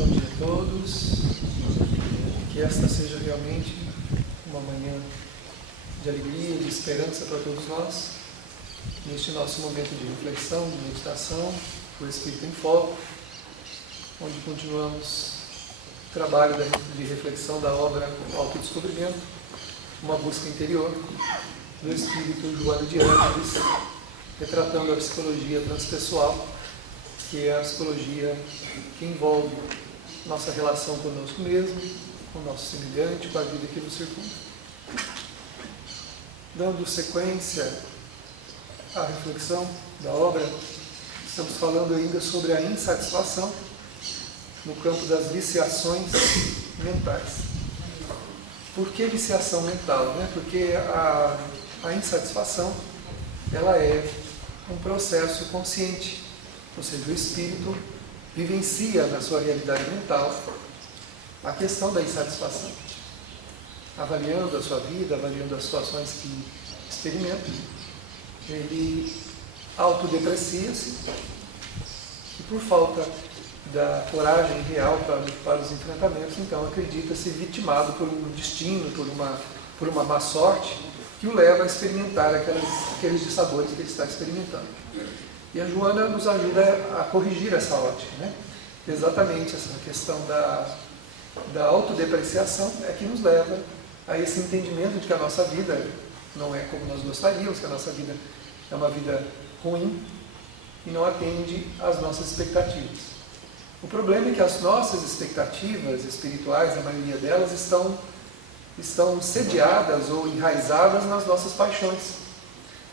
Bom dia a todos. Que esta seja realmente uma manhã de alegria, de esperança para todos nós. Neste nosso momento de reflexão, de meditação, o Espírito em Foco, onde continuamos o trabalho de reflexão da obra Autodescobrimento, uma busca interior do Espírito Joana de Ângeles, retratando a psicologia transpessoal, que é a psicologia que envolve nossa relação conosco mesmo, com o nosso semelhante, com a vida que nos circunda. Dando sequência à reflexão da obra, estamos falando ainda sobre a insatisfação no campo das viciações mentais. Por que viciação mental? Porque a insatisfação ela é um processo consciente, ou seja, o espírito vivencia na sua realidade mental a questão da insatisfação, avaliando a sua vida, avaliando as situações que experimenta. Ele autodeprecia-se e, por falta da coragem real para os enfrentamentos, então acredita-se vitimado por um destino, por uma má sorte que o leva a experimentar aqueles dissabores que ele está experimentando. E a Joana nos ajuda a corrigir essa ótica, Exatamente essa questão da autodepreciação é que nos leva a esse entendimento de que a nossa vida não é como nós gostaríamos, que a nossa vida é uma vida ruim e não atende às nossas expectativas. O problema é que as nossas expectativas espirituais, a maioria delas, estão sediadas ou enraizadas nas nossas paixões,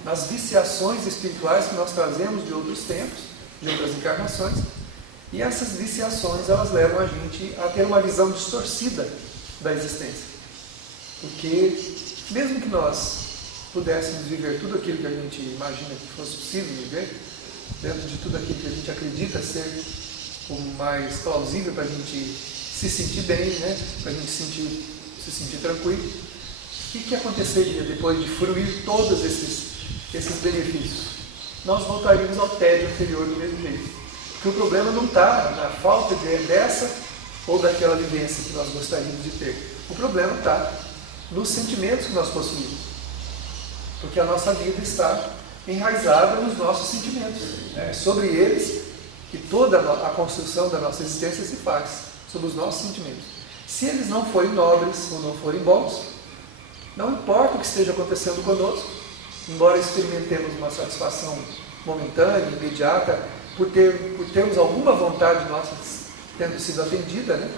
nas viciações espirituais que nós trazemos de outros tempos, de outras encarnações, e essas viciações elas levam a gente a ter uma visão distorcida da existência. Porque mesmo que nós pudéssemos viver tudo aquilo que a gente imagina que fosse possível viver, dentro de tudo aquilo que a gente acredita ser o mais plausível para a gente se sentir bem, para a gente se sentir tranquilo, o que aconteceria depois de fruir todos esses benefícios? Nós voltaríamos ao tédio anterior do mesmo jeito. Porque o problema não está na falta dessa ou daquela vivência que nós gostaríamos de ter. O problema está nos sentimentos que nós possuímos. Porque a nossa vida está enraizada nos nossos sentimentos. É sobre eles que toda a construção da nossa existência se faz, sobre os nossos sentimentos. Se eles não forem nobres ou não forem bons, não importa o que esteja acontecendo conosco, embora experimentemos uma satisfação momentânea, imediata, por termos alguma vontade nossa tendo sido atendida,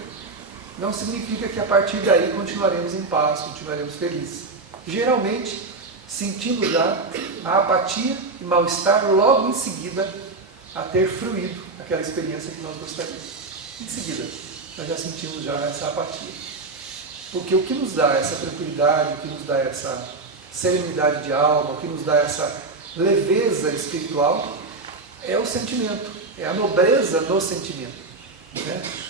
não significa que a partir daí continuaremos em paz, continuaremos felizes. Geralmente, sentimos já a apatia e mal-estar logo em seguida a ter fruído aquela experiência que nós gostaríamos. Em seguida, nós já sentimos já essa apatia. Porque o que nos dá essa tranquilidade, o que nos dá essa serenidade de alma, o que nos dá essa leveza espiritual, é o sentimento, é a nobreza no sentimento,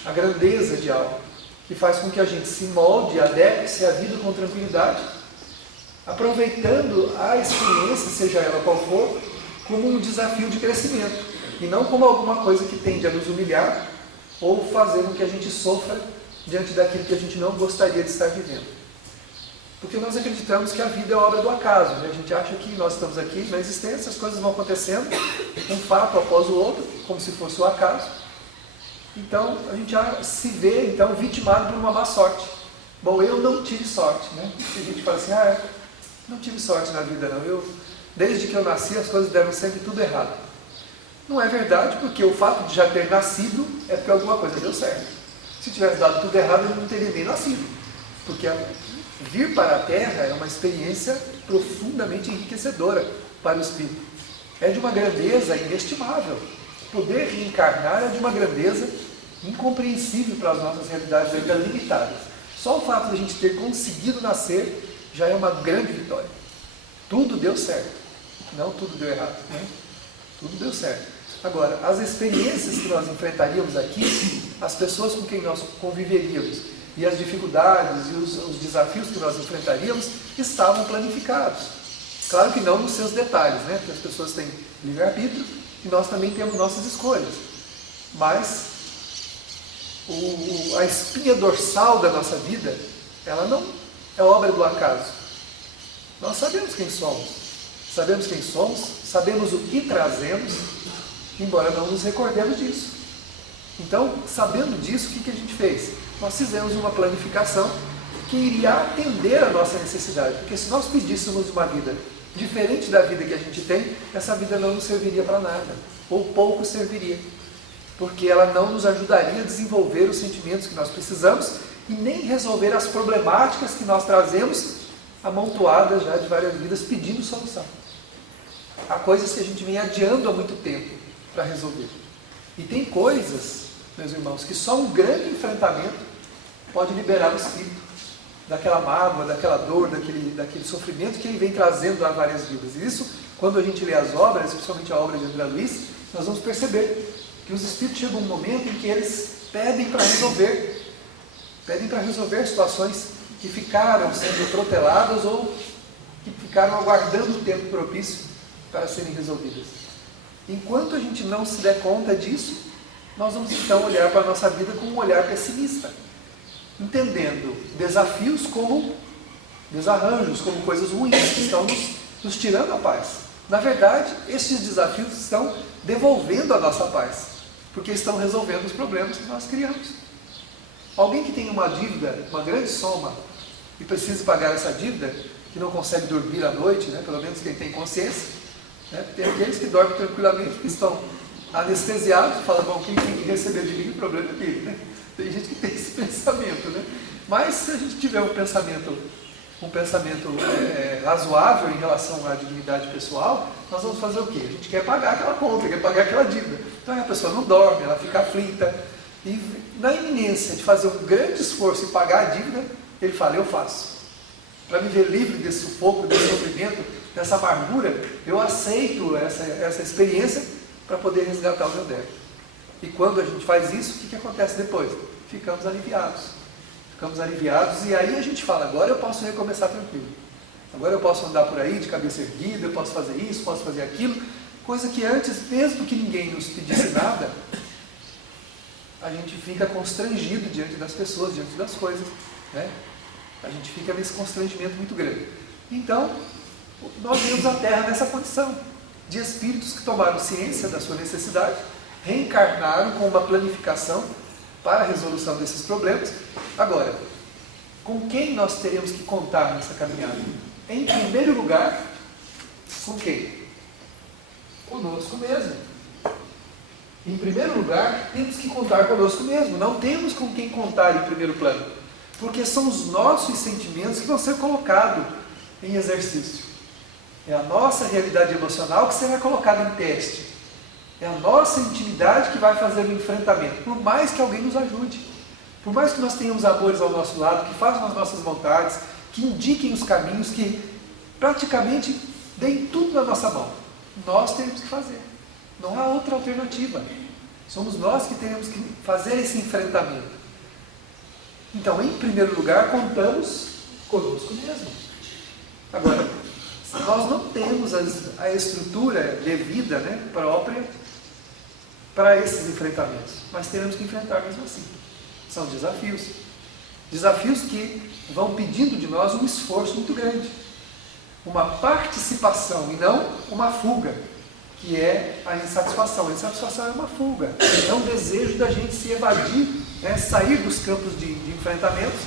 a grandeza de alma, que faz com que a gente se molde, adeque-se à vida com tranquilidade, aproveitando a experiência, seja ela qual for, como um desafio de crescimento, e não como alguma coisa que tende a nos humilhar ou fazer com que a gente sofra diante daquilo que a gente não gostaria de estar vivendo. Porque nós acreditamos que a vida é obra do acaso, A gente acha que nós estamos aqui na existência, as coisas vão acontecendo, um fato após o outro, como se fosse o acaso. Então, a gente já se vê, vitimado por uma má sorte. Bom, eu não tive sorte, A gente fala assim, não tive sorte na vida não, desde que eu nasci as coisas deram sempre tudo errado. Não é verdade, porque o fato de já ter nascido é porque alguma coisa deu certo. Se tivesse dado tudo errado, eu não teria nem nascido. Porque vir para a Terra é uma experiência profundamente enriquecedora para o espírito. É de uma grandeza inestimável. Poder reencarnar é de uma grandeza incompreensível para as nossas realidades ainda limitadas. Só o fato de a gente ter conseguido nascer já é uma grande vitória. Tudo deu certo. Não tudo deu errado. Tudo deu certo. Agora, as experiências que nós enfrentaríamos aqui, as pessoas com quem nós conviveríamos, e as dificuldades e os desafios que nós enfrentaríamos estavam planificados. Claro que não nos seus detalhes, Porque as pessoas têm livre-arbítrio e nós também temos nossas escolhas. Mas a espinha dorsal da nossa vida, ela não é obra do acaso. Nós sabemos quem somos, sabemos o que trazemos, embora não nos recordemos disso. Então, sabendo disso, o que a gente fez? Nós fizemos uma planificação que iria atender a nossa necessidade, porque se nós pedíssemos uma vida diferente da vida que a gente tem, essa vida não nos serviria para nada, ou pouco serviria, porque ela não nos ajudaria a desenvolver os sentimentos que nós precisamos e nem resolver as problemáticas que nós trazemos amontoadas já de várias vidas pedindo solução. Há coisas que a gente vem adiando há muito tempo para resolver. E tem coisas, meus irmãos, que só um grande enfrentamento pode liberar o espírito daquela mágoa, daquela dor, daquele sofrimento que ele vem trazendo a várias vidas. E isso, quando a gente lê as obras, principalmente a obra de André Luiz, nós vamos perceber que os espíritos chegam um momento em que eles pedem para resolver situações que ficaram sendo proteladas ou que ficaram aguardando o tempo propício para serem resolvidas. Enquanto a gente não se der conta disso, nós vamos então olhar para a nossa vida com um olhar pessimista, entendendo desafios como desarranjos, como coisas ruins que estão nos tirando a paz. Na verdade, esses desafios estão devolvendo a nossa paz, porque estão resolvendo os problemas que nós criamos. Alguém que tem uma dívida, uma grande soma, e precisa pagar essa dívida, que não consegue dormir à noite, né? Pelo menos quem tem consciência, né? Tem aqueles que dormem tranquilamente, que estão anestesiados, falam, bom, quem tem que receber de mim, o problema é dele, né? Tem gente que tem esse pensamento, né? Mas se a gente tiver um pensamento razoável em relação à dignidade pessoal, nós vamos fazer o quê? A gente quer pagar aquela conta, quer pagar aquela dívida. Então a pessoa não dorme, ela fica aflita. E na iminência de fazer um grande esforço em pagar a dívida, ele fala, eu faço. Para me ver livre desse sufoco, desse sofrimento, dessa amargura, eu aceito essa experiência para poder resgatar o meu débito. E quando a gente faz isso, o que acontece depois? Ficamos aliviados. E aí a gente fala, agora eu posso recomeçar tranquilo. Agora eu posso andar por aí de cabeça erguida, eu posso fazer isso, posso fazer aquilo. Coisa que antes, mesmo que ninguém nos pedisse nada, a gente fica constrangido diante das pessoas, diante das coisas, né? A gente fica nesse constrangimento muito grande. Então, nós vemos a Terra nessa condição de espíritos que tomaram ciência da sua necessidade, reencarnaram com uma planificação para a resolução desses problemas. Agora, com quem nós teremos que contar nessa caminhada? Em primeiro lugar, com quem? Conosco mesmo. Em primeiro lugar, temos que contar conosco mesmo. Não temos com quem contar em primeiro plano, porque são os nossos sentimentos que vão ser colocados em exercício. É a nossa realidade emocional que será colocada em teste. É a nossa intimidade que vai fazer o enfrentamento, por mais que alguém nos ajude, por mais que nós tenhamos amores ao nosso lado, que façam as nossas vontades, que indiquem os caminhos, que praticamente deem tudo na nossa mão. Nós temos que fazer. Não há outra alternativa. Somos nós que temos que fazer esse enfrentamento. Então, em primeiro lugar, contamos conosco mesmo. Agora, nós não temos a estrutura devida, né, própria para esses enfrentamentos, mas teremos que enfrentar mesmo assim. São desafios. Desafios que vão pedindo de nós um esforço muito grande. Uma participação e não uma fuga, que é a insatisfação. A insatisfação é uma fuga, é um desejo da gente se evadir, né, sair dos campos de enfrentamentos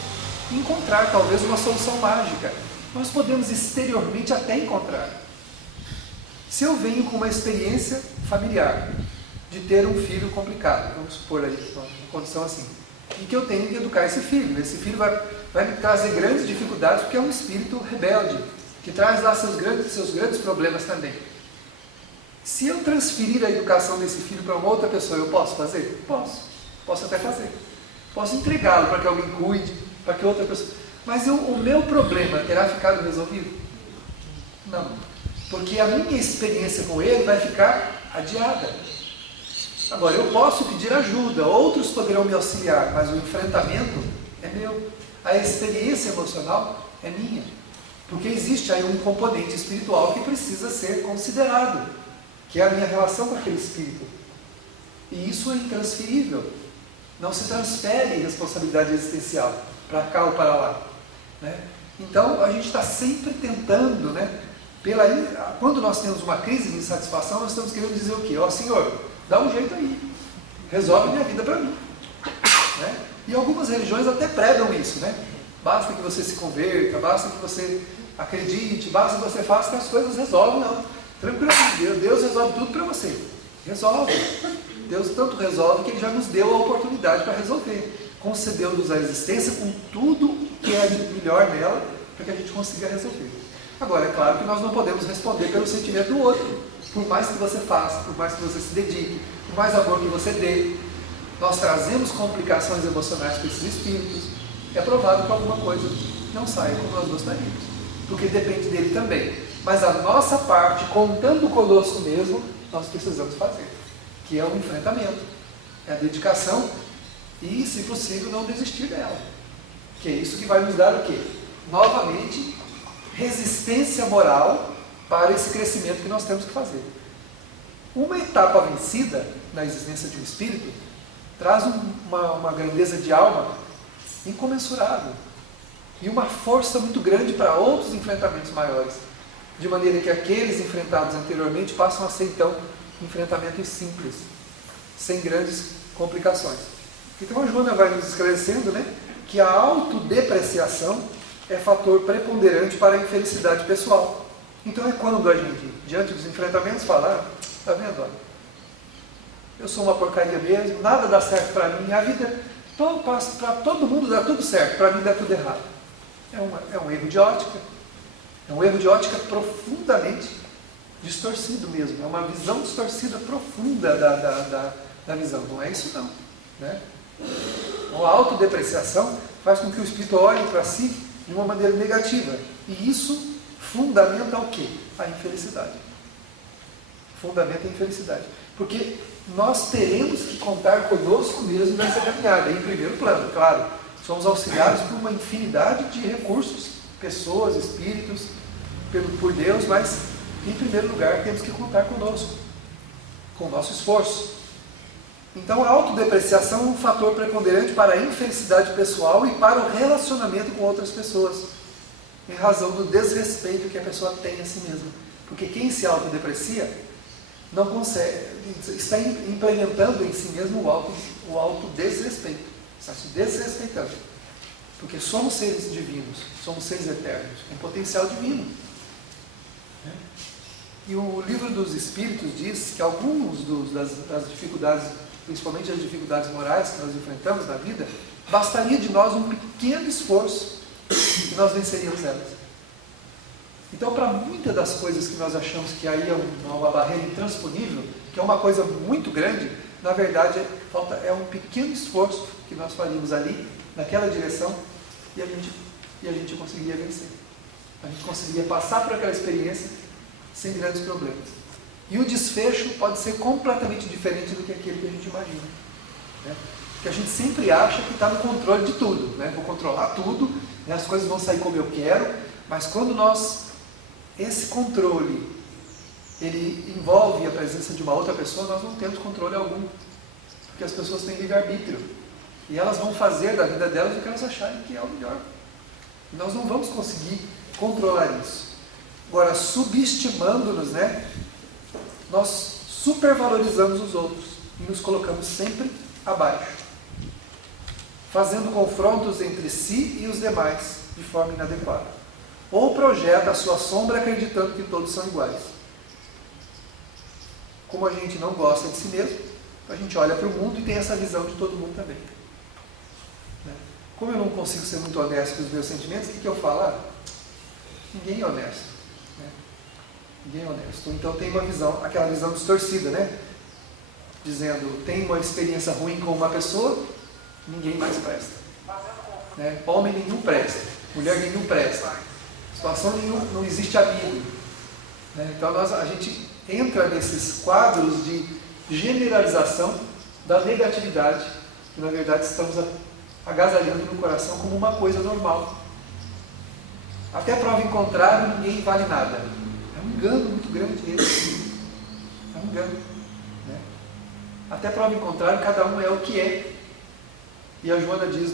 e encontrar talvez uma solução mágica. Nós podemos exteriormente até encontrar. Se eu venho com uma experiência familiar de ter um filho complicado, vamos supor aí uma condição assim, em que eu tenho que educar esse filho vai me trazer grandes dificuldades, porque é um espírito rebelde, que traz lá seus grandes problemas também. Se eu transferir a educação desse filho para uma outra pessoa, eu posso fazer? Posso até fazer. Posso entregá-lo para que alguém cuide, para que outra pessoa... Mas o meu problema terá ficado resolvido? Não. Porque a minha experiência com ele vai ficar adiada. Agora, eu posso pedir ajuda, outros poderão me auxiliar, mas o enfrentamento é meu. A experiência emocional é minha. Porque existe aí um componente espiritual que precisa ser considerado, que é a minha relação com aquele espírito. E isso é intransferível. Não se transfere responsabilidade existencial para cá ou para lá, né? Então, a gente está sempre tentando, né? Quando nós temos uma crise de insatisfação, nós estamos querendo dizer o quê? Ó, Senhor, dá um jeito aí, resolve minha vida para mim, né? E algumas religiões até pregam isso, né? Basta que você se converta, basta que você acredite, basta que você faça que as coisas resolvem. Não, tranquilo, Deus resolve tudo para você, resolve. Deus tanto resolve que Ele já nos deu a oportunidade para resolver, concedeu-nos a existência com tudo que é de melhor nela, para que a gente consiga resolver. Agora, é claro que nós não podemos responder pelo sentimento do outro, por mais que você faça, por mais que você se dedique, por mais amor que você dê. Nós trazemos complicações emocionais para esses espíritos. É provável que alguma coisa não saia como nós gostaríamos, porque depende dele também. Mas a nossa parte, contando conosco mesmo, nós precisamos fazer, que é o enfrentamento, é a dedicação e, se possível, não desistir dela. Que é isso que vai nos dar o quê? Novamente, resistência moral para esse crescimento que nós temos que fazer. Uma etapa vencida na existência de um espírito traz uma grandeza de alma incomensurável e uma força muito grande para outros enfrentamentos maiores, de maneira que aqueles enfrentados anteriormente passam a ser então enfrentamentos simples, sem grandes complicações. Então a Joana vai nos esclarecendo, né, que a autodepreciação é fator preponderante para a infelicidade pessoal. Então é quando a gente, diante dos enfrentamentos, fala: está vendo? Olha, eu sou uma porcaria mesmo, nada dá certo para mim, a vida para todo mundo dá tudo certo, para mim dá tudo errado. É um erro de ótica, é um erro de ótica profundamente distorcido mesmo, é uma visão distorcida profunda da visão, não é isso não, né? A autodepreciação faz com que o espírito olhe para si de uma maneira negativa, e isso fundamenta o quê? A infelicidade. Fundamenta a infelicidade, porque nós teremos que contar conosco mesmo nessa caminhada, em primeiro plano, claro. Somos auxiliados por uma infinidade de recursos, pessoas, espíritos, por Deus, mas, em primeiro lugar, temos que contar conosco, com o nosso esforço. Então, a autodepreciação é um fator preponderante para a infelicidade pessoal e para o relacionamento com outras pessoas, em razão do desrespeito que a pessoa tem a si mesma. Porque quem se autodeprecia não consegue, está implementando em si mesmo o autodesrespeito, está se desrespeitando, porque somos seres divinos, somos seres eternos, com potencial divino. E o Livro dos Espíritos diz que alguns das dificuldades, principalmente as dificuldades morais que nós enfrentamos na vida, bastaria de nós um pequeno esforço e nós venceríamos elas. Então, para muitas das coisas que nós achamos que aí é uma barreira intransponível, que é uma coisa muito grande, na verdade é um pequeno esforço que nós faríamos ali, naquela direção, e a gente conseguiria vencer. A gente conseguiria passar por aquela experiência sem grandes problemas. E o desfecho pode ser completamente diferente do que aquele que a gente imagina, né? Porque a gente sempre acha que está no controle de tudo, né? Vou controlar tudo, né? As coisas vão sair como eu quero, mas quando esse controle, ele envolve a presença de uma outra pessoa, nós não temos controle algum, porque as pessoas têm livre-arbítrio, e elas vão fazer da vida delas o que elas acharem que é o melhor. E nós não vamos conseguir controlar isso. Agora, subestimando-nos, né, nós supervalorizamos os outros e nos colocamos sempre abaixo, fazendo confrontos entre si e os demais de forma inadequada. Ou projeta a sua sombra acreditando que todos são iguais. Como a gente não gosta de si mesmo, a gente olha para o mundo e tem essa visão de todo mundo também. Como eu não consigo ser muito honesto com os meus sentimentos, o que eu falo? Ninguém é honesto. Ninguém é honesto. Então tem uma visão, aquela visão distorcida, né? Dizendo, tem uma experiência ruim com uma pessoa, ninguém mais presta. Homem nenhum presta, mulher nenhum presta. Situação nenhuma, não existe amigo. Então a gente entra nesses quadros de generalização da negatividade, que na verdade estamos agasalhando no coração como uma coisa normal. Até prova em contrário, ninguém vale nada. É um engano muito grande esse. É um engano. Até prova em contrário, cada um é o que é. E a Joana diz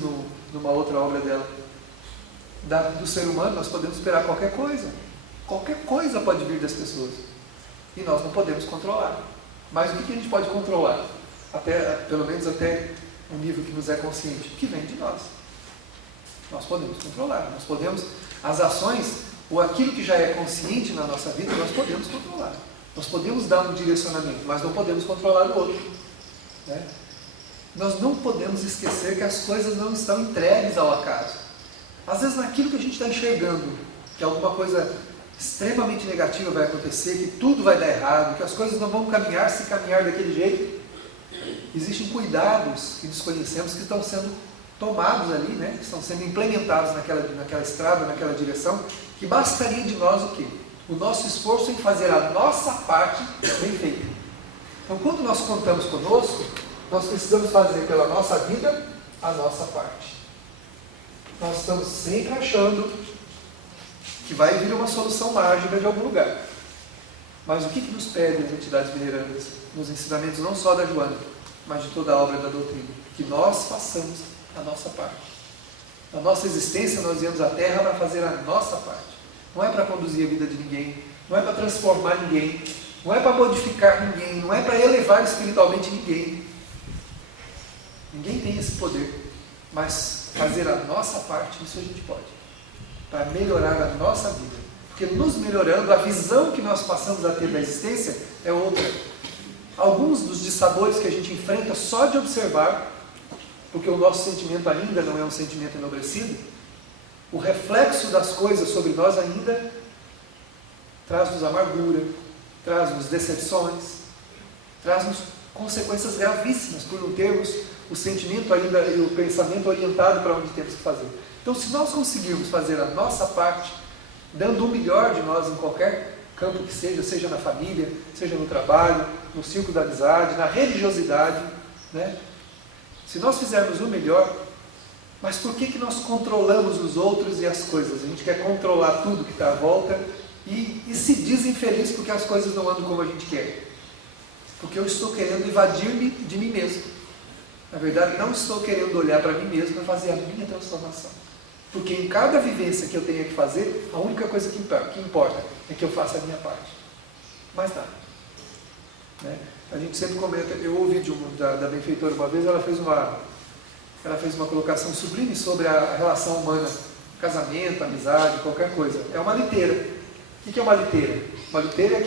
numa outra obra dela, do ser humano nós podemos esperar qualquer coisa. Qualquer coisa pode vir das pessoas. E nós não podemos controlar. Mas o que a gente pode controlar? Pelo menos até um nível que nos é consciente. O que vem de nós. Nós podemos controlar. Nós podemos, as ações, ou aquilo que já é consciente na nossa vida, nós podemos controlar. Nós podemos dar um direcionamento, mas não podemos controlar o outro. Né? Nós não podemos esquecer que as coisas não estão entregues ao acaso. Às vezes naquilo que a gente está enxergando, que alguma coisa extremamente negativa vai acontecer, que tudo vai dar errado, que as coisas não vão caminhar se caminhar daquele jeito, existem cuidados que desconhecemos que estão sendo tomados ali, né? Que estão sendo implementados naquela estrada, naquela direção, que bastaria de nós o quê? O nosso esforço em fazer a nossa parte bem feita. Então, quando nós contamos conosco, nós precisamos fazer pela nossa vida a nossa parte. Nós estamos sempre achando que vai vir uma solução mágica de algum lugar. Mas o que nos pedem as entidades minerandas, nos ensinamentos não só da Joana, mas de toda a obra da doutrina? Que nós façamos a nossa parte. Na nossa existência nós viemos à Terra para fazer a nossa parte. Não é para conduzir a vida de ninguém, não é para transformar ninguém, não é para modificar ninguém, não é para elevar espiritualmente ninguém. Ninguém tem esse poder, mas fazer a nossa parte, isso a gente pode, para melhorar a nossa vida. Porque nos melhorando, a visão que nós passamos a ter da existência é outra. Alguns dos dissabores que a gente enfrenta só de observar, porque o nosso sentimento ainda não é um sentimento enobrecido, o reflexo das coisas sobre nós ainda traz-nos amargura, traz-nos decepções, traz-nos consequências gravíssimas por não termos o sentimento ainda e o pensamento orientado para onde temos que fazer. Então, se nós conseguirmos fazer a nossa parte, dando o melhor de nós em qualquer campo que seja na família, seja no trabalho, no círculo da amizade, na religiosidade, né? Se nós fizermos o melhor, mas por que nós controlamos os outros e as coisas? A gente quer controlar tudo que está à volta e se diz infeliz porque as coisas não andam como a gente quer. Porque eu estou querendo evadir-me de mim mesmo. Na verdade, não estou querendo olhar para mim mesmo para fazer a minha transformação. Porque em cada vivência que eu tenho que fazer, a única coisa que importa é que eu faça a minha parte. Mais nada. Né? A gente sempre comenta, eu ouvi da benfeitora uma vez, ela fez uma colocação sublime sobre a relação humana, casamento, amizade, qualquer coisa. É uma liteira. O que é uma liteira? Uma liteira é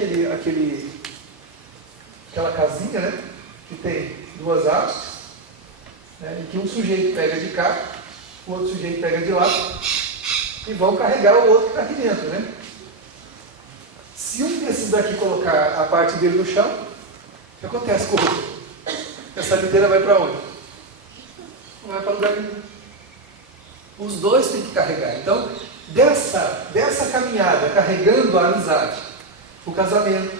aquela casinha, né, que tem duas hastes, né, e que um sujeito pega de cá, o outro sujeito pega de lá, e vão carregar o outro que está aqui dentro. Né? Se um desses daqui colocar a parte dele no chão, o que acontece com o outro? Essa liteira vai para onde? Não vai para lugar nenhum. Os dois têm que carregar. Então, dessa caminhada, carregando a amizade, o casamento,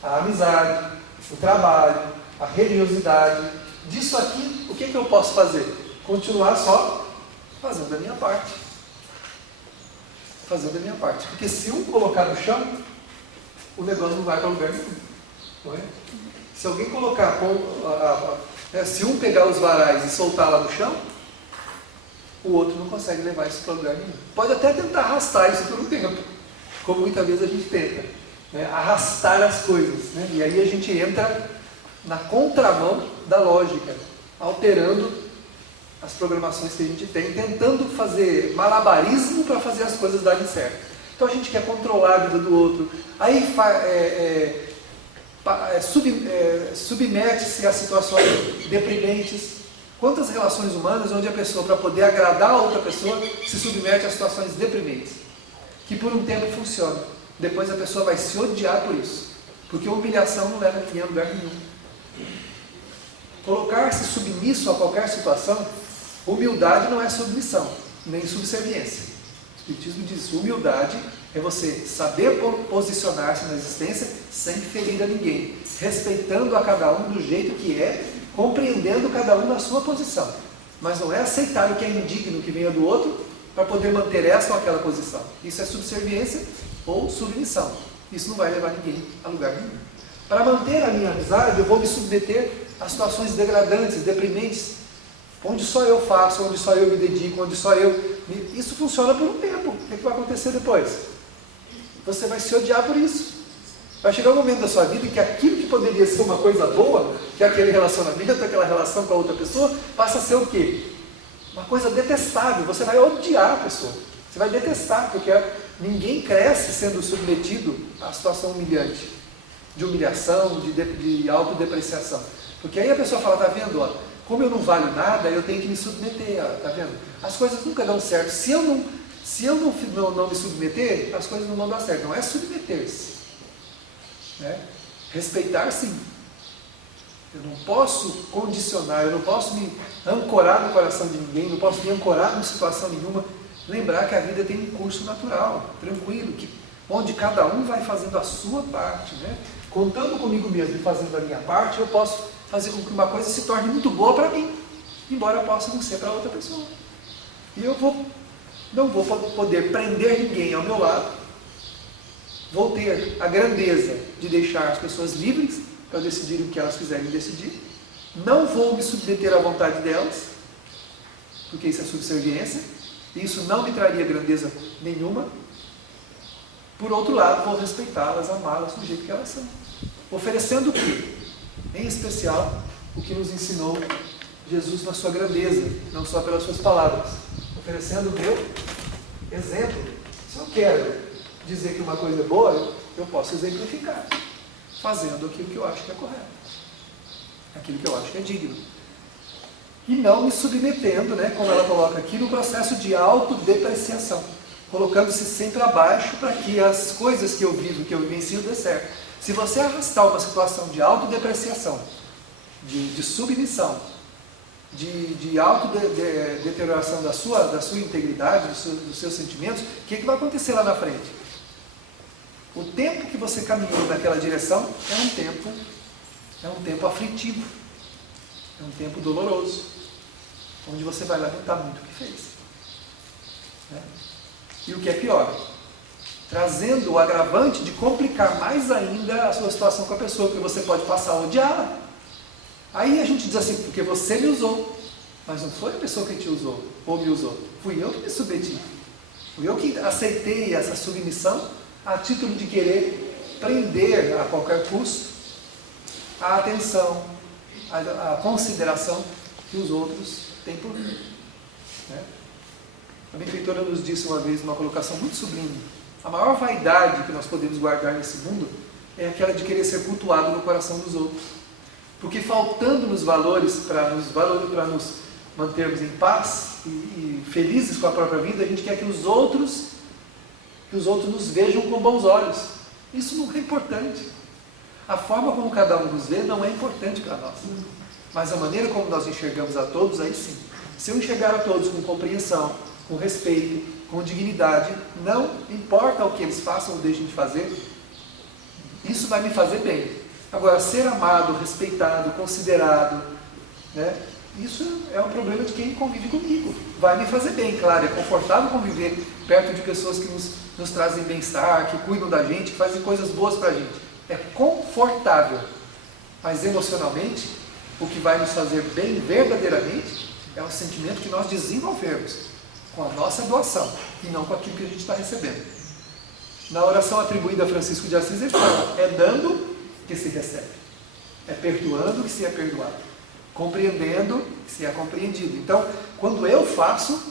a amizade, o trabalho, a religiosidade, disso aqui, o que eu posso fazer? Continuar só fazendo a minha parte. Fazendo a minha parte. Porque se um colocar no chão, o negócio não vai para lugar nenhum. Não é? Se alguém colocar, se um pegar os varais e soltar lá no chão, o outro não consegue levar isso para lugar nenhum. Pode até tentar arrastar isso por um tempo, como muitas vezes a gente tenta, né? Arrastar as coisas. Né? E aí a gente entra na contramão da lógica, alterando as programações que a gente tem, tentando fazer malabarismo para fazer as coisas darem certo. Então a gente quer controlar a vida do outro, aí submete-se a situações deprimentes. Quantas relações humanas onde a pessoa, para poder agradar a outra pessoa, se submete a situações deprimentes, que por um tempo funcionam, depois a pessoa vai se odiar por isso, porque a humilhação não leva ninguém a lugar nenhum. Colocar-se submisso a qualquer situação, humildade não é submissão, nem subserviência. O Espiritismo diz: humildade é você saber posicionar-se na existência sem ferir a ninguém, respeitando a cada um do jeito que é, compreendendo cada um na sua posição. Mas não é aceitar o que é indigno que venha do outro para poder manter essa ou aquela posição. Isso é subserviência ou submissão. Isso não vai levar ninguém a lugar nenhum. Para manter a minha amizade, eu vou me submeter a situações degradantes, deprimentes, onde só eu faço, onde só eu me dedico, onde só eu... Isso funciona por um tempo. O que vai acontecer depois? Você vai se odiar por isso. Vai chegar um momento da sua vida em que aquilo que poderia ser uma coisa boa, que é aquele relacionamento, aquela relação com a outra pessoa, passa a ser o quê? Uma coisa detestável. Você vai odiar a pessoa. Você vai detestar, porque ninguém cresce sendo submetido a situação humilhante, de humilhação, de autodepreciação. Porque aí a pessoa fala, tá vendo, ó, como eu não valho nada, eu tenho que me submeter, ó, tá vendo? As coisas nunca dão certo. Se eu não me submeter, as coisas não vão dar certo. Não é submeter-se. Né? Respeitar, sim. Eu não posso condicionar, eu não posso me ancorar no coração de ninguém, não posso me ancorar em situação nenhuma. Lembrar que a vida tem um curso natural, tranquilo, onde cada um vai fazendo a sua parte, né? Contando comigo mesmo e fazendo a minha parte, eu posso fazer com que uma coisa se torne muito boa para mim, embora possa não ser para outra pessoa. E eu não vou poder prender ninguém ao meu lado, vou ter a grandeza de deixar as pessoas livres para decidirem o que elas quiserem decidir, não vou me submeter à vontade delas, porque isso é subserviência, isso não me traria grandeza nenhuma. Por outro lado, vou respeitá-las, amá-las do jeito que elas são. Oferecendo o quê? Em especial, o que nos ensinou Jesus na sua grandeza, não só pelas suas palavras. Oferecendo o meu exemplo. Se eu quero dizer que uma coisa é boa, eu posso exemplificar, fazendo aquilo que eu acho que é correto, aquilo que eu acho que é digno. E não me submetendo, né, como ela coloca aqui, no processo de autodepreciação, colocando-se sempre abaixo para que as coisas que eu vivo, que eu vivencio, dê certo. Se você arrastar uma situação de autodepreciação, de submissão, de autodeterioração da sua integridade, dos seus sentimentos, o que vai acontecer lá na frente? O tempo que você caminhou naquela direção é um tempo aflitivo, é um tempo doloroso, onde você vai lamentar muito o que fez. Né? E o que é pior, trazendo o agravante de complicar mais ainda a sua situação com a pessoa, porque você pode passar a odiá-la. Aí a gente diz assim, porque você me usou, mas não foi a pessoa que te usou, ou me usou, fui eu que me submeti. Fui eu que aceitei essa submissão a título de querer prender a qualquer custo a atenção, a consideração que os outros têm por mim. Né? A benfeitora nos disse uma vez, uma colocação muito sublime, a maior vaidade que nós podemos guardar nesse mundo é aquela de querer ser cultuado no coração dos outros. Porque faltando-nos valores para nos mantermos em paz e felizes com a própria vida, a gente quer que os outros nos vejam com bons olhos. Isso não é importante. A forma como cada um nos vê não é importante para nós. Mas a maneira como nós enxergamos a todos, aí sim. Se eu enxergar a todos com compreensão, com respeito, com dignidade, não importa o que eles façam ou deixem de fazer, isso vai me fazer bem. Agora, ser amado, respeitado, considerado, né, isso é um problema de quem convive comigo. Vai me fazer bem, claro, é confortável conviver perto de pessoas que nos trazem bem-estar, que cuidam da gente, que fazem coisas boas para a gente. É confortável, mas emocionalmente, o que vai nos fazer bem verdadeiramente é o sentimento que nós desenvolvemos com a nossa doação e não com aquilo que a gente está recebendo. Na oração atribuída a Francisco de Assis, ele fala, é dando que se recebe, é perdoando que se é perdoado, compreendendo que se é compreendido. Então, quando eu faço,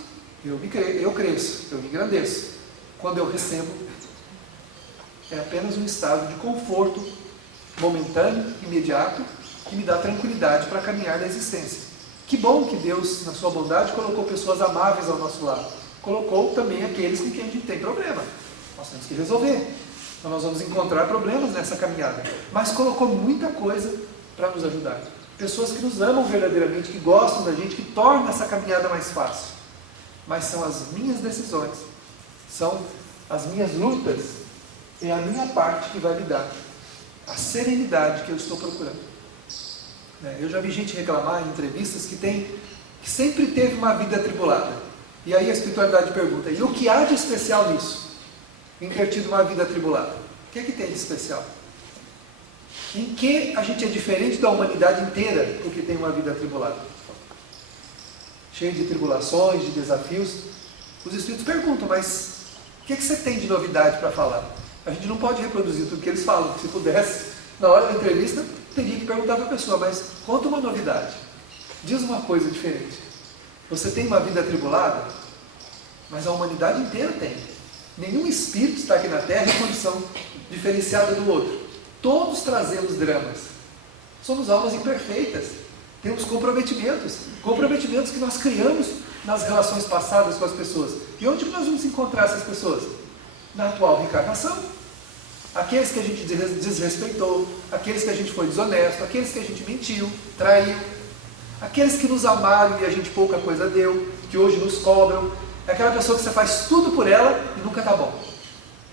eu cresço, eu me engrandeço. Quando eu recebo, é apenas um estado de conforto momentâneo, imediato, que me dá tranquilidade para caminhar na existência. Que bom que Deus, na sua bondade, colocou pessoas amáveis ao nosso lado. Colocou também aqueles com quem a gente tem problema. Nós temos que resolver. Então nós vamos encontrar problemas nessa caminhada. Mas colocou muita coisa para nos ajudar. Pessoas que nos amam verdadeiramente, que gostam da gente, que tornam essa caminhada mais fácil. Mas são as minhas decisões, são as minhas lutas, é a minha parte que vai me dar a serenidade que eu estou procurando. Eu já vi gente reclamar em entrevistas que sempre teve uma vida atribulada. E aí a espiritualidade pergunta, e o que há de especial nisso? Em ter tido uma vida atribulada? O que é que tem de especial? Em que a gente é diferente da humanidade inteira porque tem uma vida atribulada? cheio de tribulações, de desafios, os Espíritos perguntam, mas o que você tem de novidade para falar? A gente não pode reproduzir tudo que eles falam. Se pudesse, na hora da entrevista, teria que perguntar para a pessoa, mas conta uma novidade. Diz uma coisa diferente. Você tem uma vida atribulada? Mas a humanidade inteira tem. Nenhum espírito está aqui na Terra em condição diferenciada do outro. Todos trazemos dramas. Somos almas imperfeitas. Temos comprometimentos. Comprometimentos que nós criamos nas relações passadas com as pessoas. E onde nós vamos encontrar essas pessoas? Na atual reencarnação. Aqueles que a gente desrespeitou, aqueles que a gente foi desonesto, aqueles que a gente mentiu, traiu, aqueles que nos amaram e a gente pouca coisa deu, que hoje nos cobram. É aquela pessoa que você faz tudo por ela e nunca está bom.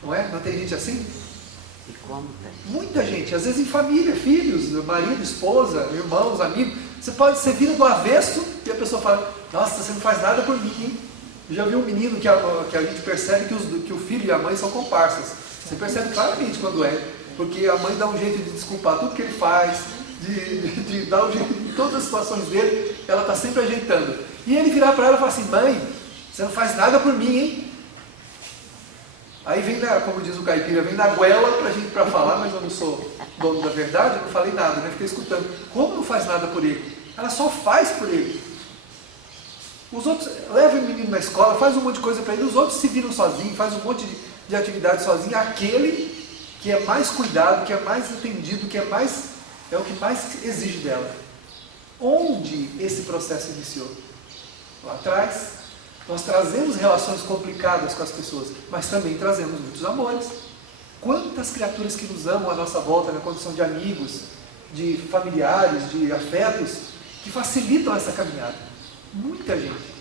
Não é? Não tem gente assim? E como tem? Muita gente, às vezes em família, filhos, marido, esposa, irmãos, amigos. Você vira do avesso e a pessoa fala, nossa, você não faz nada por mim, hein? Eu já vi um menino que a gente percebe que o filho e a mãe são comparsas. Você percebe claramente quando é, porque a mãe dá um jeito de desculpar tudo que ele faz, de dar um jeito em todas as situações dele, ela está sempre ajeitando. E ele virar para ela e falar assim, mãe, você não faz nada por mim, hein? Aí vem, como diz o caipira, vem na goela para falar, mas eu não sou dono da verdade, eu não falei nada, né? Fiquei escutando. Como não faz nada por ele? Ela só faz por ele. Os outros, leva o menino na escola, faz um monte de coisa para ele, os outros se viram sozinhos, faz um monte de atividade sozinho. Aquele que é mais cuidado, que é mais entendido, é o que mais exige dela. Onde esse processo iniciou? Lá atrás. Nós trazemos relações complicadas com as pessoas, mas também trazemos muitos amores. Quantas criaturas que nos amam à nossa volta, na condição de amigos, de familiares, de afetos, que facilitam essa caminhada. Muita gente.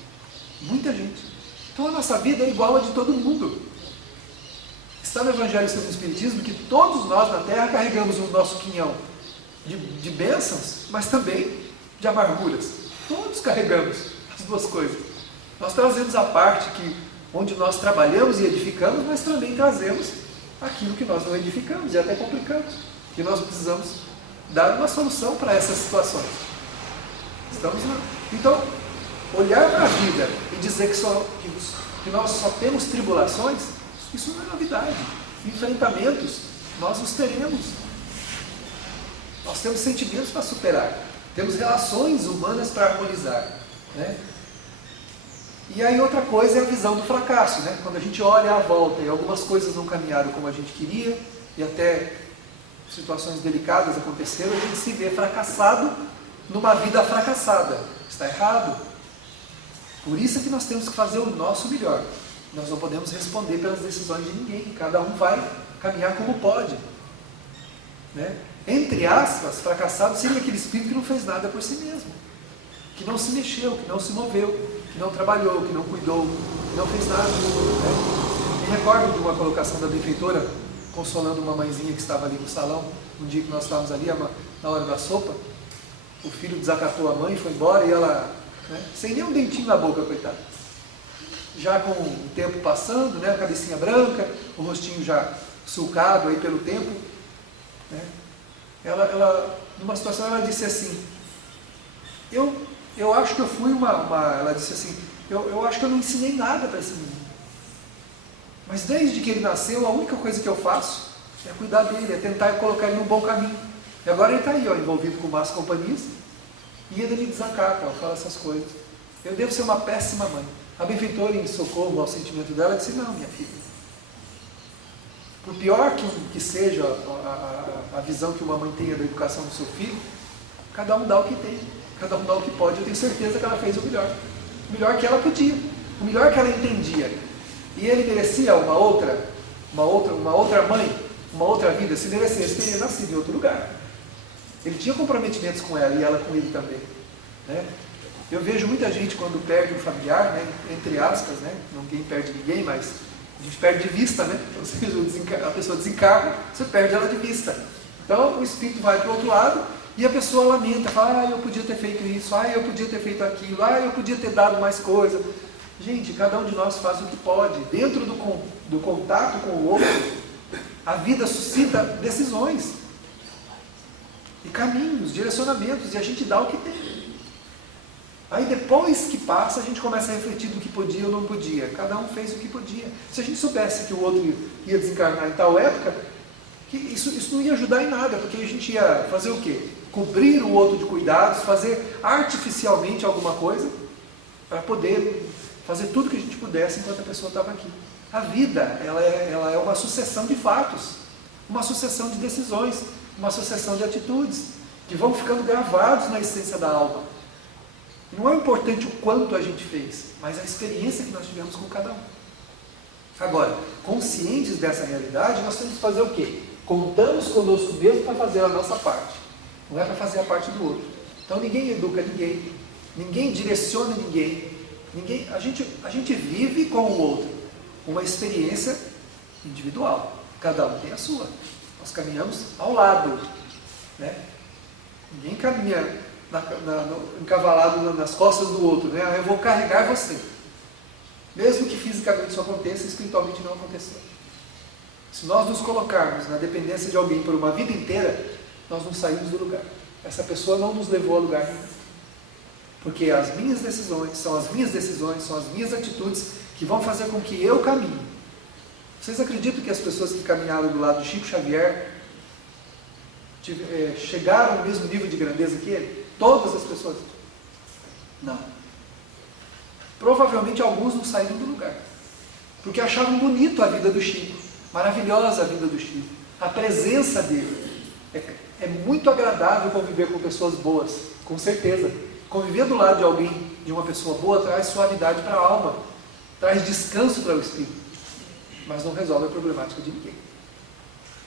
Muita gente. Então a nossa vida é igual a de todo mundo. Está no Evangelho segundo o Espiritismo que todos nós na Terra carregamos o nosso quinhão de bênçãos, mas também de amarguras. Todos carregamos as duas coisas. Nós trazemos a parte onde nós trabalhamos e edificamos, mas também trazemos aquilo que nós não edificamos e até complicamos. E nós precisamos dar uma solução para essas situações. Então, olhar para a vida e dizer que nós só temos tribulações, isso não é novidade. Enfrentamentos, nós os teremos. Nós temos sentimentos para superar. Temos relações humanas para harmonizar. Né? E aí outra coisa é a visão do fracasso, né? Quando a gente olha à volta e algumas coisas não caminharam como a gente queria, e até situações delicadas aconteceram, a gente se vê fracassado numa vida fracassada. Está errado. Por isso é que nós temos que fazer o nosso melhor. Nós não podemos responder pelas decisões de ninguém. Cada um vai caminhar como pode. Né? Entre aspas, fracassado seria aquele espírito que não fez nada por si mesmo. Que não se mexeu, que não se moveu, que não trabalhou, que não cuidou, que não fez nada. Né? Me recordo de uma colocação da benfeitora, consolando uma mãezinha que estava ali no salão, um dia que nós estávamos ali, na hora da sopa, o filho desacatou a mãe, foi embora e ela, né, sem nem um dentinho na boca, coitada. Já com o tempo passando, né, a cabecinha branca, o rostinho já sulcado aí pelo tempo, né, ela, numa situação, ela disse assim, eu acho que eu fui ela disse assim, eu acho que eu não ensinei nada para esse menino. Mas desde que ele nasceu, a única coisa que eu faço é cuidar dele, é tentar colocar ele num bom caminho. E agora ele está aí, envolvido com más companhias, e ele me desacata, fala essas coisas. Eu devo ser uma péssima mãe. A benfeitora, em socorro ao sentimento dela, disse, não, minha filha. Por pior que seja a visão que uma mãe tenha da educação do seu filho, cada um dá o que tem. Cada um dá o que pode. Eu tenho certeza que ela fez o melhor. O melhor que ela podia. O melhor que ela entendia. E ele merecia uma outra mãe, uma outra vida. Se merecesse, teria nascido em outro lugar. Ele tinha comprometimentos com ela e ela com ele também. Né? Eu vejo muita gente quando perde um familiar, né, entre aspas, né, ninguém perde ninguém, mas a gente perde de vista, né? Ou seja, a pessoa desencarna, você perde ela de vista. Então o espírito vai para o outro lado e a pessoa lamenta, fala, eu podia ter feito isso, eu podia ter feito aquilo, eu podia ter dado mais coisa. Gente, cada um de nós faz o que pode. Dentro do contato com o outro, a vida suscita decisões e caminhos, direcionamentos, e a gente dá o que tem. Aí depois que passa, a gente começa a refletir do que podia ou não podia. Cada um fez o que podia. Se a gente soubesse que o outro ia desencarnar em tal época, que isso não ia ajudar em nada, porque a gente ia fazer o quê? Cobrir o outro de cuidados, fazer artificialmente alguma coisa, para poder fazer tudo que a gente pudesse enquanto a pessoa estava aqui. A vida, ela é uma sucessão de fatos, uma sucessão de decisões, uma sucessão de atitudes, que vão ficando gravados na essência da alma. Não é importante o quanto a gente fez, mas a experiência que nós tivemos com cada um. Agora, conscientes dessa realidade, nós temos que fazer o quê? Contamos conosco mesmo para fazer a nossa parte. Não é para fazer a parte do outro. Então ninguém educa ninguém, ninguém direciona ninguém. A gente vive com o outro uma experiência individual. Cada um tem a sua. Nós caminhamos ao lado, né? Ninguém caminha encavalado nas costas do outro, né? Eu vou carregar você. Mesmo que fisicamente isso aconteça, espiritualmente não aconteceu. Se nós nos colocarmos na dependência de alguém por uma vida inteira, nós não saímos do lugar. Essa pessoa não nos levou a lugar nenhum. Porque as minhas decisões, são as minhas atitudes que vão fazer com que eu caminhe. Vocês acreditam que as pessoas que caminharam do lado de Chico Xavier chegaram ao mesmo nível de grandeza que ele? Todas as pessoas? Não. Provavelmente alguns não saíram do lugar. Porque achavam bonito a vida do Chico. Maravilhosa a vida do Chico. A presença dele. É muito agradável conviver com pessoas boas. Com certeza. Conviver do lado de alguém, de uma pessoa boa, traz suavidade para a alma. Traz descanso para o espírito. Mas não resolve a problemática de ninguém.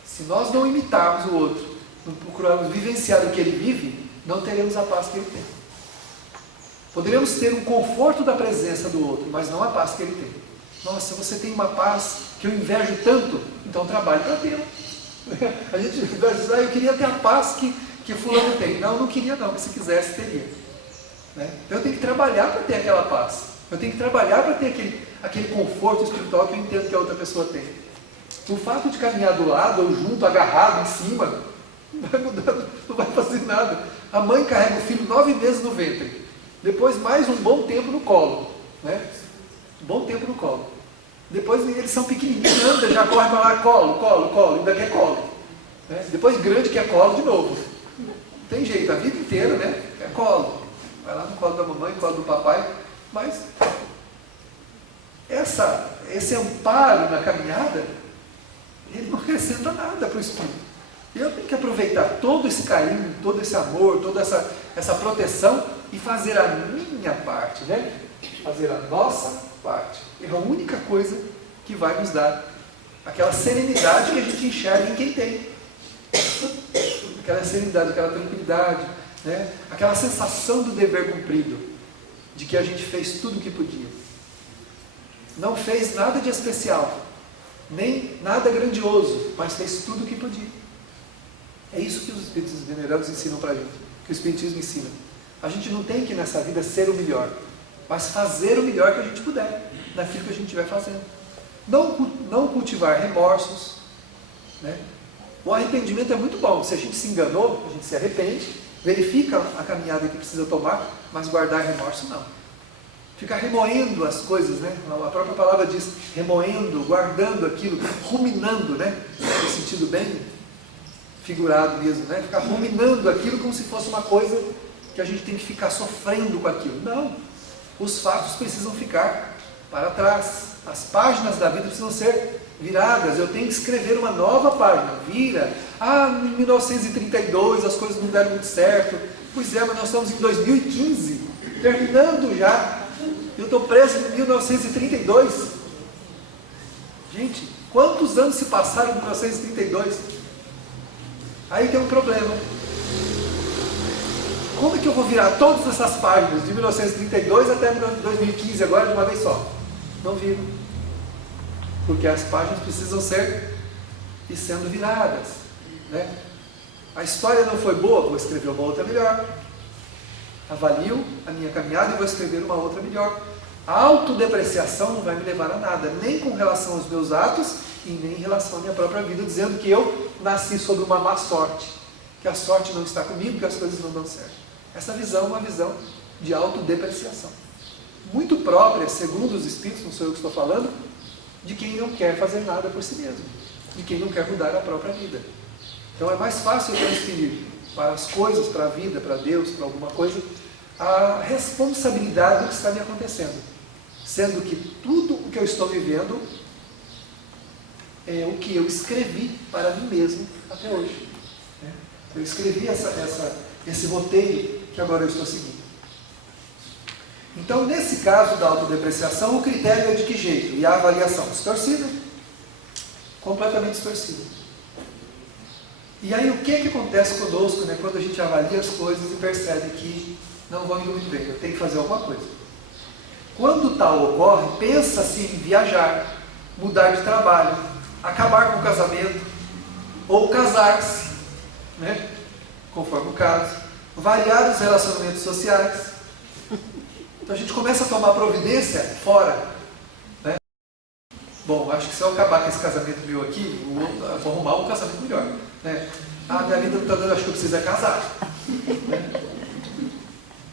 Se nós não imitarmos o outro, não procurarmos vivenciar o que ele vive, não teremos a paz que ele tem. Poderemos ter um conforto da presença do outro, mas não a paz que ele tem. Nossa, você tem uma paz que eu invejo tanto, então trabalhe para tê-la. A gente diz, eu queria ter a paz que fulano tem. Não queria não, se quisesse teria. Né? Então eu tenho que trabalhar para ter aquela paz. Eu tenho que trabalhar para ter aquele conforto espiritual que eu entendo que a outra pessoa tem. O fato de caminhar do lado, ou junto, agarrado, em cima, não vai mudar, não vai fazer nada. A mãe carrega o filho 9 meses no ventre. Depois mais um bom tempo no colo. Né? Um bom tempo no colo. Depois eles são pequenininhos, anda, já corre para lá, colo, ainda quer colo. Né? Depois grande quer colo de novo. Não tem jeito, a vida inteira, né? É colo. Vai lá no colo da mamãe, no colo do papai. Mas esse amparo na caminhada, ele não acrescenta nada para o espírito. Eu tenho que aproveitar todo esse carinho, todo esse amor, toda essa proteção e fazer a minha parte, né? Fazer a nossa parte. É a única coisa que vai nos dar aquela serenidade que a gente enxerga em quem tem. Aquela serenidade, aquela tranquilidade, né? Aquela sensação do dever cumprido, de que a gente fez tudo o que podia. Não fez nada de especial, nem nada grandioso, mas fez tudo o que podia. É isso que os espíritos venerados ensinam para a gente, que o espiritismo ensina. A gente não tem que nessa vida ser o melhor, mas fazer o melhor que a gente puder, naquilo que a gente estiver fazendo. Não cultivar remorsos. Né? O arrependimento é muito bom. Se a gente se enganou, a gente se arrepende, verifica a caminhada que precisa tomar, mas guardar remorso não. Ficar remoendo as coisas, né? A própria palavra diz remoendo, guardando aquilo, ruminando, né? No sentido bem figurado mesmo, né? Ficar ruminando aquilo como se fosse uma coisa que a gente tem que ficar sofrendo com aquilo. Não. Os fatos precisam ficar para trás. As páginas da vida precisam ser viradas. Eu tenho que escrever uma nova página. Vira. Em 1932 as coisas não deram muito certo. Pois é, mas nós estamos em 2015, terminando já. Eu estou preso em 1932. Gente, quantos anos se passaram em 1932? Aí tem um problema. Como é que eu vou virar todas essas páginas de 1932 até 2015 agora de uma vez só? Não viro. Porque as páginas precisam ser e sendo viradas. Né? A história não foi boa, vou escrever uma outra melhor. Avalio a minha caminhada e vou escrever uma outra melhor. A autodepreciação não vai me levar a nada, nem com relação aos meus atos e nem em relação à minha própria vida, dizendo que eu nasci sob uma má sorte, que a sorte não está comigo, que as coisas não dão certo. Essa visão é uma visão de autodepreciação. Muito própria, segundo os Espíritos, não sou eu que estou falando, de quem não quer fazer nada por si mesmo, de quem não quer mudar a própria vida. Então é mais fácil eu transferir para as coisas, para a vida, para Deus, para alguma coisa, a responsabilidade do que está me acontecendo. Sendo que tudo o que eu estou vivendo é o que eu escrevi para mim mesmo até hoje. Eu escrevi esse roteiro que agora eu estou seguindo. Então, nesse caso da autodepreciação, o critério é de que jeito? E a avaliação? Distorcida. Completamente distorcida. E aí, o que acontece conosco, né, quando a gente avalia as coisas e percebe que não vão indo muito bem, eu tenho que fazer alguma coisa. Quando tal ocorre, pensa-se em viajar, mudar de trabalho, acabar com o casamento, ou casar-se, né, conforme o caso, variar os relacionamentos sociais. Então a gente começa a tomar providência fora, né? Bom, acho que se eu acabar com esse casamento meu aqui, eu vou arrumar um casamento melhor, né? Ah, minha vida não está dando, acho que eu preciso casar, né?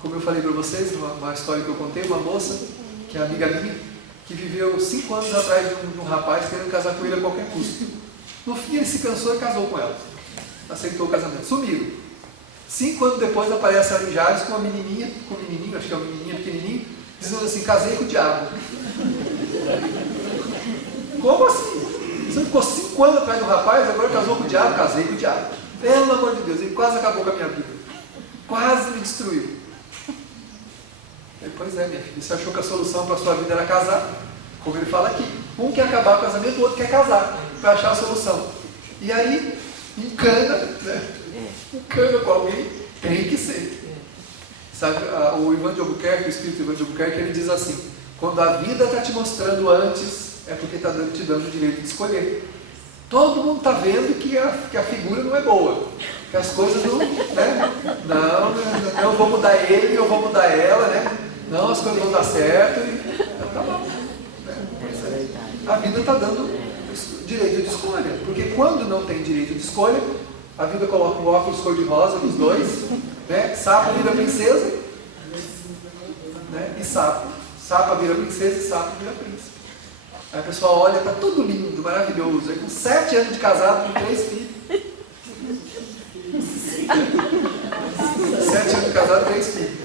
Como eu falei para vocês, uma história que eu contei, uma moça, que é amiga minha, que viveu 5 anos atrás de um rapaz querendo casar com ele a qualquer custo. No fim ele se cansou e casou com ela. Aceitou o casamento. Sumiram. 5 anos depois aparece a Jales com uma menininha, com um menininho, acho que é uma menininha pequenininho, dizendo assim, casei com o diabo. Como assim? Você ficou 5 anos atrás do rapaz, agora casou com o diabo? Casei com o diabo. Pelo amor de Deus, ele quase acabou com a minha vida. Quase me destruiu. Pois é, minha filha, você achou que a solução para a sua vida era casar? Como ele fala aqui, um quer acabar com o casamento, o outro quer casar, para achar a solução. E aí, encana, né? Encana com alguém, tem que ser. Sabe, o Ivan de Albuquerque, o espírito Ivan de Albuquerque, ele diz assim, quando a vida está te mostrando antes, é porque está te dando o direito de escolher. Todo mundo está vendo que a figura não é boa, que as coisas não, né? Não, eu vou mudar ele, eu vou mudar ela, né? Não, as coisas vão dar certo, então tá bom. Né? A vida está dando direito de escolha, porque quando não tem direito de escolha, a vida coloca um óculos cor-de-rosa nos dois, né? Sapo vira princesa, né? E sapo vira princesa e sapo vira príncipe. Aí a pessoa olha, está tudo lindo, maravilhoso, aí com 7 anos de casado, com 3 filhos. 7 anos de casado, 3 filhos.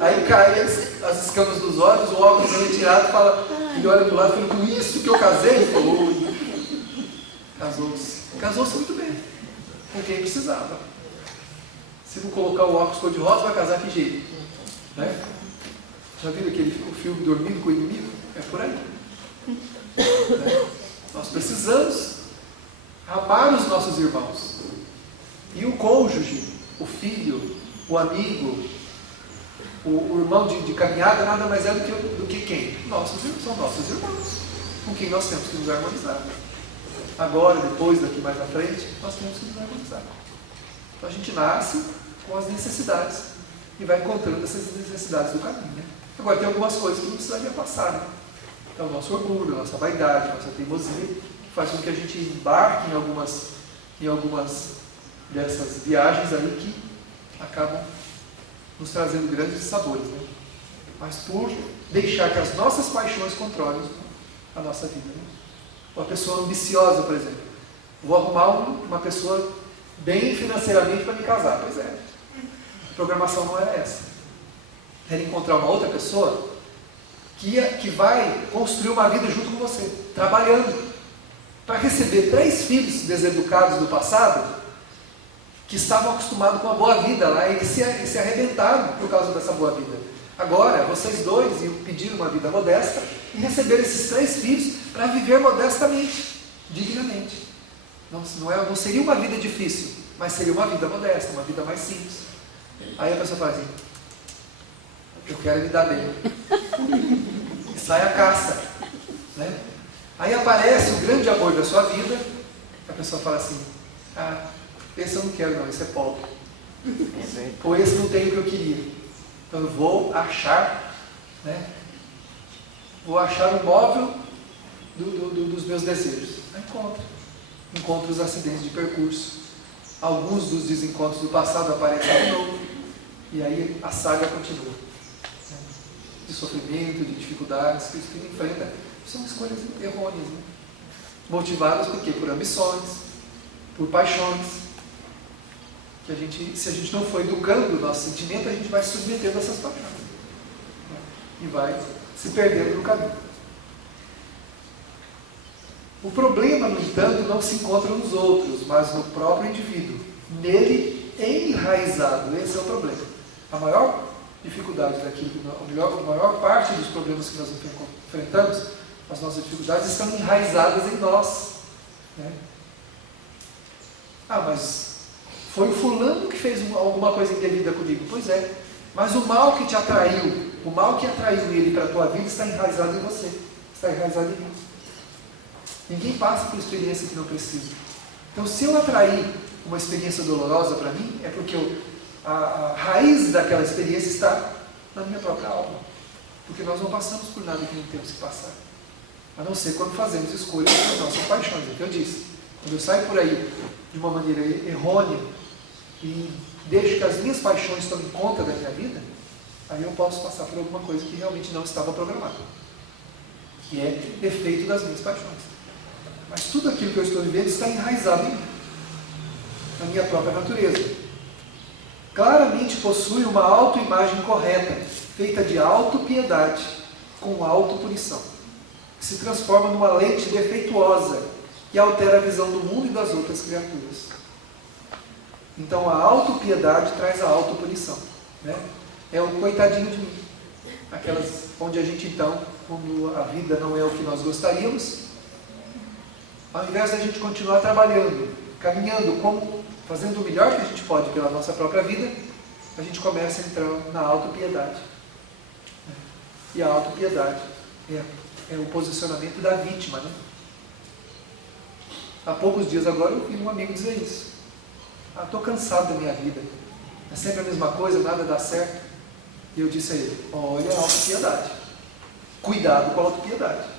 Aí caem as escamas dos olhos, o óculos é retirado e fala, ele olha para o lado e fala, com isso que eu casei? Ele falou, casou-se. Casou-se muito bem, com quem precisava. Se não colocar o óculos cor-de-rosa, vai casar que jeito? Né? Já viram o filme Dormindo com o Inimigo? É por aí. Né? Nós precisamos amar os nossos irmãos. E o cônjuge, o filho, o amigo, o irmão de caminhada, nada mais é do que quem? São nossos irmãos, com quem nós temos que nos harmonizar. Agora, depois, daqui mais à frente, nós temos que nos harmonizar. Então a gente nasce com as necessidades e vai encontrando essas necessidades do caminho. Né? Agora, tem algumas coisas que não precisaria passar. Né? Então, o nosso orgulho, a nossa vaidade, a nossa teimosia, que faz com que a gente embarque em algumas dessas viagens aí que acabam nos trazendo grandes sabores, né? Mas por deixar que as nossas paixões controlem a nossa vida. Né? Uma pessoa ambiciosa, por exemplo. Vou arrumar uma pessoa bem financeiramente para me casar. Pois é. A programação não era essa. Era encontrar uma outra pessoa que vai construir uma vida junto com você, trabalhando, para receber 3 filhos deseducados do passado, que estavam acostumados com a boa vida lá, e eles se arrebentaram por causa dessa boa vida. Agora, vocês dois iam pedir uma vida modesta e receber esses 3 filhos para viver modestamente, dignamente. Não seria uma vida difícil, mas seria uma vida modesta, uma vida mais simples. Aí a pessoa fala assim, eu quero me dar bem. E sai a caça. Né? Aí aparece o grande amor da sua vida, a pessoa fala assim, esse eu não quero não, esse é pobre. Ou esse não tem o que eu queria. Então eu vou achar, né? Vou achar o móvel dos meus desejos. Aí encontro os acidentes de percurso. Alguns dos desencontros do passado aparecem de novo. E aí a saga continua, né? De sofrimento, de dificuldades que o espírito enfrenta. São escolhas errôneas, né? Motivadas por quê? Por ambições, por paixões. Que se a gente não for educando o nosso sentimento, a gente vai se submetendo a essas paixões, né? E vai se perdendo no caminho. O problema, no entanto, não se encontra nos outros, mas no próprio indivíduo. Nele enraizado. Esse é o problema. A maior dificuldade daquilo, a maior parte dos problemas que nós enfrentamos, as nossas dificuldades estão enraizadas em nós, né? Mas foi o fulano que fez alguma coisa indevida comigo. Pois é, mas o mal que te atraiu, o mal que atraiu ele para a tua vida está enraizado em você, está enraizado em mim. Ninguém passa por experiência que não precisa. Então, se eu atrair uma experiência dolorosa para mim, é porque a raiz daquela experiência está na minha própria alma. Porque nós não passamos por nada que não temos que passar. A não ser quando fazemos escolhas das nossas paixões. É o que eu disse. Quando eu saio por aí de uma maneira errônea e deixo que as minhas paixões tomem conta da minha vida, aí eu posso passar por alguma coisa que realmente não estava programada. Que é efeito das minhas paixões. Mas tudo aquilo que eu estou vivendo está enraizado em mim, na minha própria natureza. Claramente possui uma autoimagem correta, feita de autopiedade, com autopunição, que se transforma numa lente defeituosa, que altera a visão do mundo e das outras criaturas. Então a autopiedade traz a autopunição, né? É o coitadinho de mim. Aquelas onde a gente então, quando a vida não é o que nós gostaríamos, ao invés da gente continuar trabalhando, caminhando, fazendo o melhor que a gente pode pela nossa própria vida, a gente começa a entrar na autopiedade. E a autopiedade é o posicionamento da vítima, né? Há poucos dias agora eu vi um amigo dizer isso. Estou cansado da minha vida. É sempre a mesma coisa, nada dá certo. E eu disse a ele, olha a autopiedade. Cuidado com a autopiedade.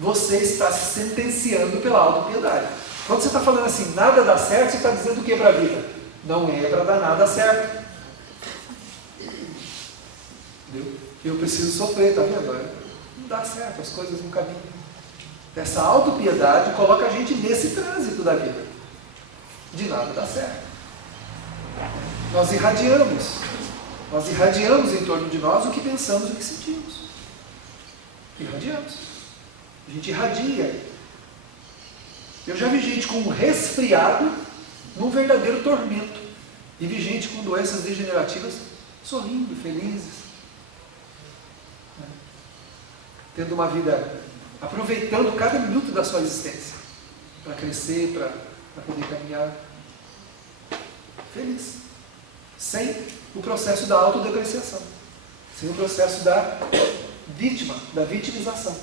Você está se sentenciando pela autopiedade. Quando você está falando assim, nada dá certo, você está dizendo o que para a vida? Não é para dar nada certo. Entendeu? Eu preciso sofrer, está vendo? Não dá certo, as coisas não caminham. Essa autopiedade coloca a gente nesse trânsito da vida. De nada dá certo. Nós irradiamos em torno de nós o que pensamos e o que sentimos. Irradiamos. A gente irradia. Eu já vi gente com um resfriado num verdadeiro tormento. E vi gente com doenças degenerativas sorrindo, felizes. Tendo uma vida, aproveitando cada minuto da sua existência. Para crescer, para poder caminhar. Feliz. Sem o processo da autodepreciação. Sem o processo da vítima, da vitimização.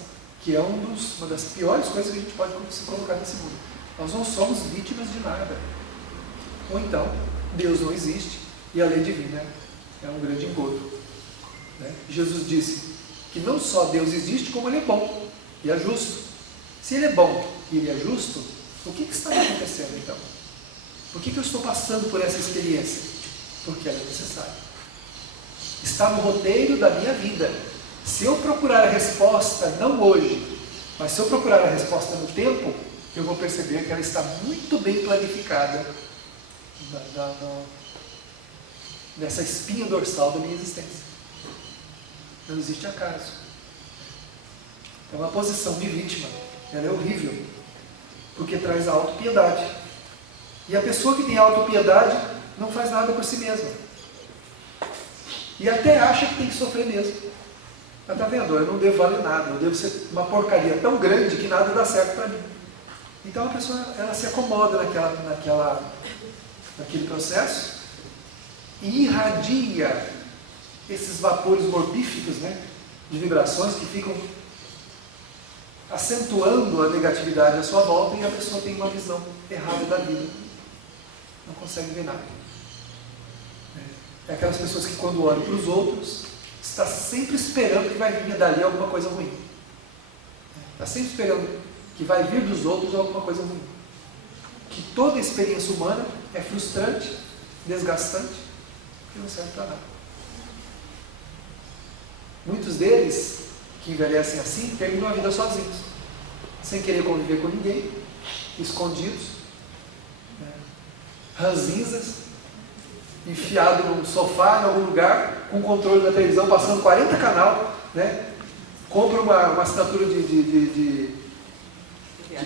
Que é uma das piores coisas que a gente pode se colocar nesse mundo. Nós não somos vítimas de nada. Ou então, Deus não existe e a lei divina é um grande engodo. Né? Jesus disse que não só Deus existe, como Ele é bom e é justo. Se Ele é bom e Ele é justo, o que está acontecendo então? Por que eu estou passando por essa experiência? Porque ela é necessária. Está no roteiro da minha vida. Se eu procurar a resposta, não hoje, mas se eu procurar a resposta no tempo, eu vou perceber que ela está muito bem planificada nessa espinha dorsal da minha existência. Não existe acaso. Então a posição de vítima, ela é horrível, porque traz a autopiedade. E a pessoa que tem autopiedade não faz nada por si mesma. E até acha que tem que sofrer mesmo. Mas está vendo? Eu não devo valer nada, eu devo ser uma porcaria tão grande que nada dá certo para mim. Então a pessoa ela se acomoda naquele processo e irradia esses vapores mortíficos, né, de vibrações que ficam acentuando a negatividade à sua volta, e a pessoa tem uma visão errada da vida. Não consegue ver nada. É aquelas pessoas que quando olham para os outros, está sempre esperando que vai vir dali alguma coisa ruim. Está sempre esperando que vai vir dos outros alguma coisa ruim. Que toda experiência humana é frustrante, desgastante e não serve para nada. Muitos deles, que envelhecem assim, terminam a vida sozinhos, sem querer conviver com ninguém, escondidos, ranzinzas, enfiado num sofá em algum lugar, com o controle da televisão, passando 40 canal, né? Compra uma assinatura de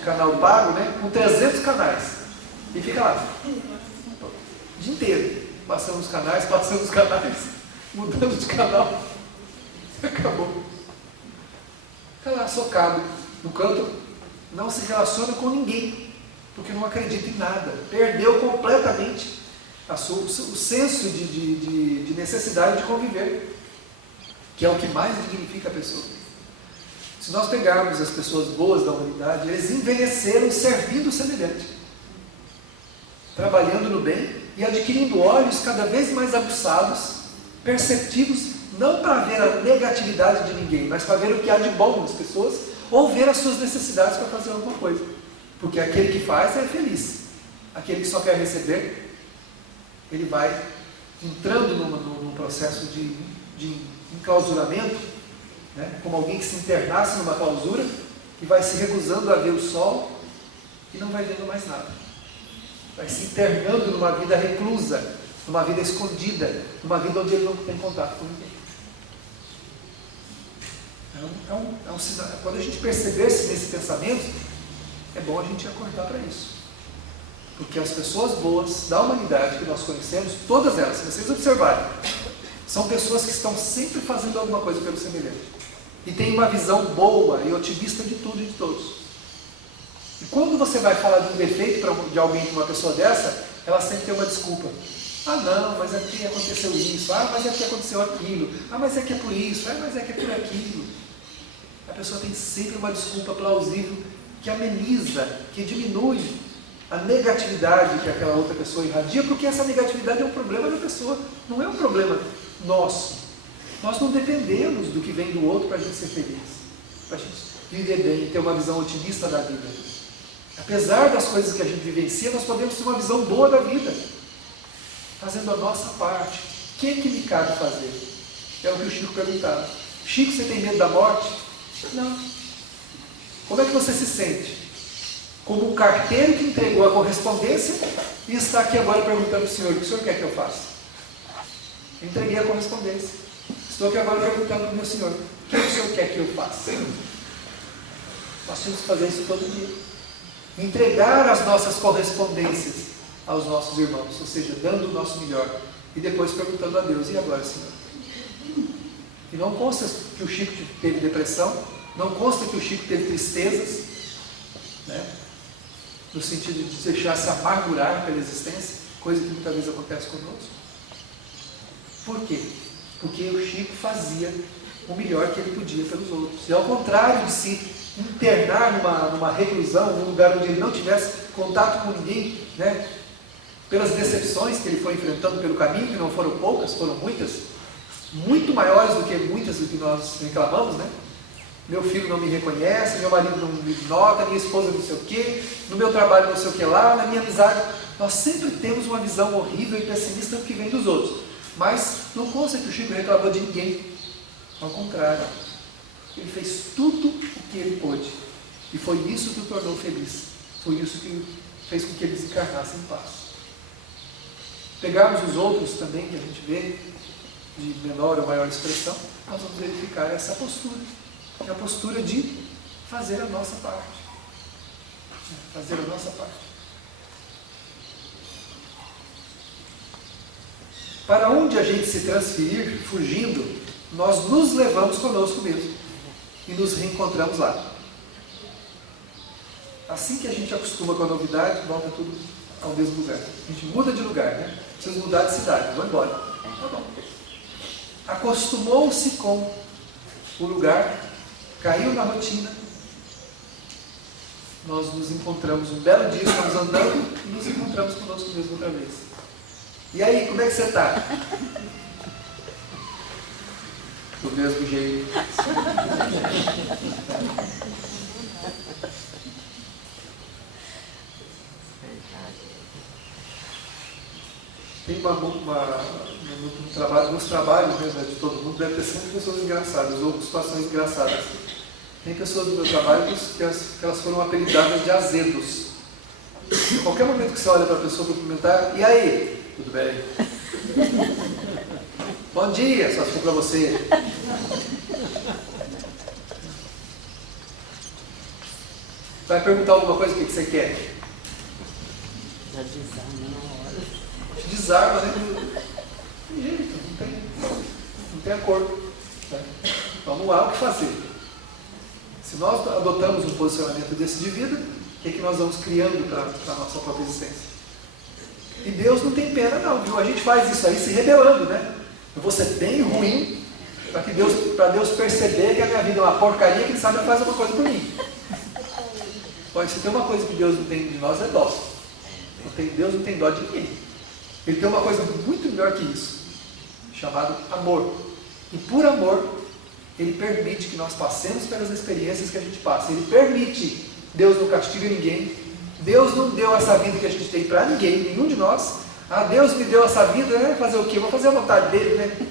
canal pago, né? Com 300 canais, e fica lá, o dia inteiro, passando os canais, mudando de canal, acabou. Fica lá socado no canto, não se relaciona com ninguém, porque não acredita em nada, perdeu completamente o senso de necessidade de conviver, que é o que mais dignifica a pessoa. Se nós pegarmos as pessoas boas da humanidade, eles envelheceram servindo o semelhante, trabalhando no bem e adquirindo olhos cada vez mais aguçados, perceptivos, não para ver a negatividade de ninguém, mas para ver o que há de bom nas pessoas, ou ver as suas necessidades para fazer alguma coisa. Porque aquele que faz é feliz. Aquele que só quer receber, ele vai entrando num processo de enclausuramento, né? Como alguém que se internasse numa clausura, e vai se recusando a ver o sol, e não vai vendo mais nada. Vai se internando numa vida reclusa, numa vida escondida, numa vida onde ele não tem contato com ninguém. É um sinal. Quando a gente perceber-se nesse pensamento, é bom a gente acordar para isso. Porque as pessoas boas da humanidade que nós conhecemos, todas elas, se vocês observarem, são pessoas que estão sempre fazendo alguma coisa pelo semelhante. E têm uma visão boa e otimista de tudo e de todos. E quando você vai falar de um defeito de alguém, de uma pessoa dessa, ela sempre tem uma desculpa. Ah não, mas é que aconteceu isso, ah, mas é que aconteceu aquilo, ah, mas é que é por isso, ah, mas é que é por aquilo. A pessoa tem sempre uma desculpa plausível que ameniza, que diminui a negatividade que aquela outra pessoa irradia, porque essa negatividade é um problema da pessoa, não é um problema nosso. Nós não dependemos do que vem do outro para a gente ser feliz, para a gente viver bem, ter uma visão otimista da vida. Apesar das coisas que a gente vivencia, nós podemos ter uma visão boa da vida, fazendo a nossa parte. O que me cabe fazer? É o que o Chico perguntava. Chico, você tem medo da morte? Não. Como é que você se sente? Como um carteiro que entregou a correspondência e está aqui agora perguntando para o senhor: o que o senhor quer que eu faça? Eu entreguei a correspondência. Estou aqui agora perguntando para o meu senhor: o que o senhor quer que eu faça? Nós temos que fazer isso todo dia. Entregar as nossas correspondências aos nossos irmãos, ou seja, dando o nosso melhor, e depois perguntando a Deus: e agora, Senhor? E não consta que o Chico teve depressão, não consta que o Chico teve tristezas, né? No sentido de deixar se amargurar pela existência, coisa que muitas vezes acontece conosco. Por quê? Porque o Chico fazia o melhor que ele podia pelos outros. E ao contrário de se internar numa reclusão, num lugar onde ele não tivesse contato com ninguém, né? Pelas decepções que ele foi enfrentando pelo caminho, que não foram poucas, foram muitas, muito maiores do que nós reclamamos, né? Meu filho não me reconhece, meu marido não me nota, minha esposa não sei o quê, no meu trabalho não sei o que lá, na minha amizade. Nós sempre temos uma visão horrível e pessimista do que vem dos outros. Mas não consta que o Chico reclamou de ninguém. Ao contrário, ele fez tudo o que ele pôde. E foi isso que o tornou feliz. Foi isso que fez com que ele desencarnasse em paz. Pegarmos os outros também, que a gente vê, de menor ou maior expressão, nós vamos verificar essa postura. É a postura de fazer a nossa parte. Fazer a nossa parte. Para onde a gente se transferir, fugindo, nós nos levamos conosco mesmo. E nos reencontramos lá. Assim que a gente acostuma com a novidade, volta tudo ao mesmo lugar. A gente muda de lugar, né? Precisa mudar de cidade, vou embora. Tá bom. Acostumou-se com o lugar, caiu na rotina, nós nos encontramos um belo dia, estamos andando e nos encontramos conosco mesmo outra vez. E aí, como é que você está? Do mesmo jeito. Tem uma no trabalho, nos trabalhos mesmo, de todo mundo, deve ter sempre pessoas engraçadas, ou situações engraçadas. Tem pessoas do meu trabalho que elas foram apelidadas de azedos. Em qualquer momento que você olha para a pessoa cumprimentar, e aí? Tudo bem? Bom dia, só se for para você. Vai perguntar alguma coisa, o que você quer? Já desarma na hora. Desarma, né? Tem jeito, não tem acordo. Né? Então não há o que fazer. Se nós adotamos um posicionamento desse de vida, o que é que nós vamos criando para a nossa própria existência? E Deus não tem pena não, viu? A gente faz isso aí se rebelando, né? Eu vou ser bem ruim para Deus perceber que a minha vida é uma porcaria, que Ele sabe que faz uma coisa por mim. Olha, se tem uma coisa que Deus não tem de nós, é dó. Deus não tem dó de ninguém. Ele tem uma coisa muito melhor que isso, chamado amor. E por amor, Ele permite que nós passemos pelas experiências que a gente passa. Ele permite. Deus não castiga ninguém. Deus não deu essa vida que a gente tem para ninguém, nenhum de nós. Ah, Deus me deu essa vida, né? Fazer o quê? Vou fazer a vontade dele, né?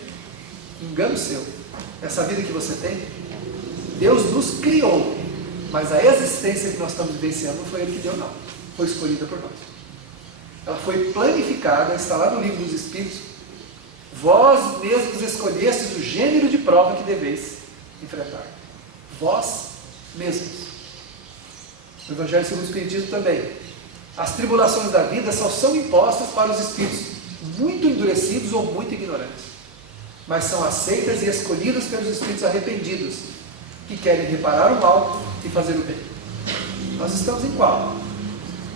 Engano seu. Essa vida que você tem, Deus nos criou. Mas a existência que nós estamos vivenciando não foi Ele que deu, não. Foi escolhida por nós. Ela foi planificada, está lá no livro dos Espíritos. Vós mesmos escolhestes o gênero de prova que deveis enfrentar. Vós mesmos. No Evangelho segundo o Espiritismo também. As tribulações da vida só são impostas para os espíritos muito endurecidos ou muito ignorantes. Mas são aceitas e escolhidas pelos espíritos arrependidos, que querem reparar o mal e fazer o bem. Nós estamos em qual?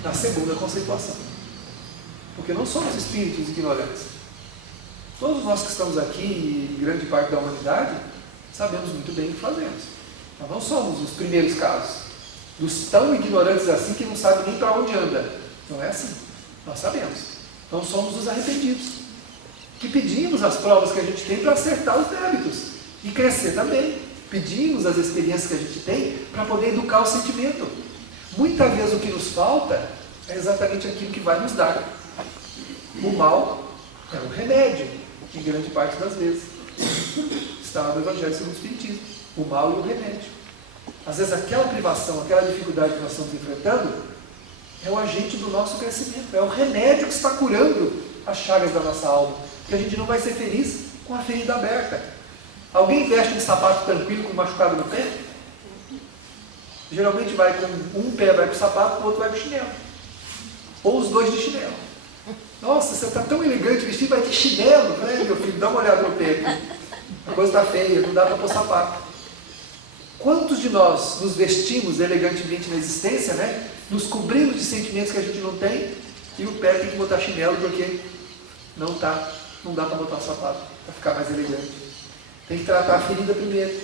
Na segunda conceituação. Porque não somos espíritos ignorantes. Todos nós que estamos aqui, e grande parte da humanidade, sabemos muito bem o que fazemos. Nós não somos os primeiros casos, dos tão ignorantes assim que não sabem nem para onde anda. Não é assim. Nós sabemos. Então somos os arrependidos, que pedimos as provas que a gente tem para acertar os débitos e crescer também. Pedimos as experiências que a gente tem para poder educar o sentimento. Muitas vezes o que nos falta é exatamente aquilo que vai nos dar. O mal é o remédio, em grande parte das vezes. Está no Evangelho segundo o Espiritismo. O mal e o remédio. Às vezes aquela privação, aquela dificuldade que nós estamos enfrentando é o agente do nosso crescimento. É o remédio que está curando as chagas da nossa alma. Porque a gente não vai ser feliz com a ferida aberta. Alguém veste um sapato tranquilo com um machucado no pé? Geralmente vai com um pé vai para o sapato, o outro vai para o chinelo. Ou os dois de chinelo. Nossa, você está tão elegante vestido, vai de chinelo, né, meu filho? Dá uma olhada no pé aqui. A coisa está feia, não dá para pôr sapato. Quantos de nós nos vestimos elegantemente na existência, né? Nos cobrimos de sentimentos que a gente não tem, e o pé tem que botar chinelo porque não dá para botar o sapato, para ficar mais elegante. Tem que tratar a ferida primeiro.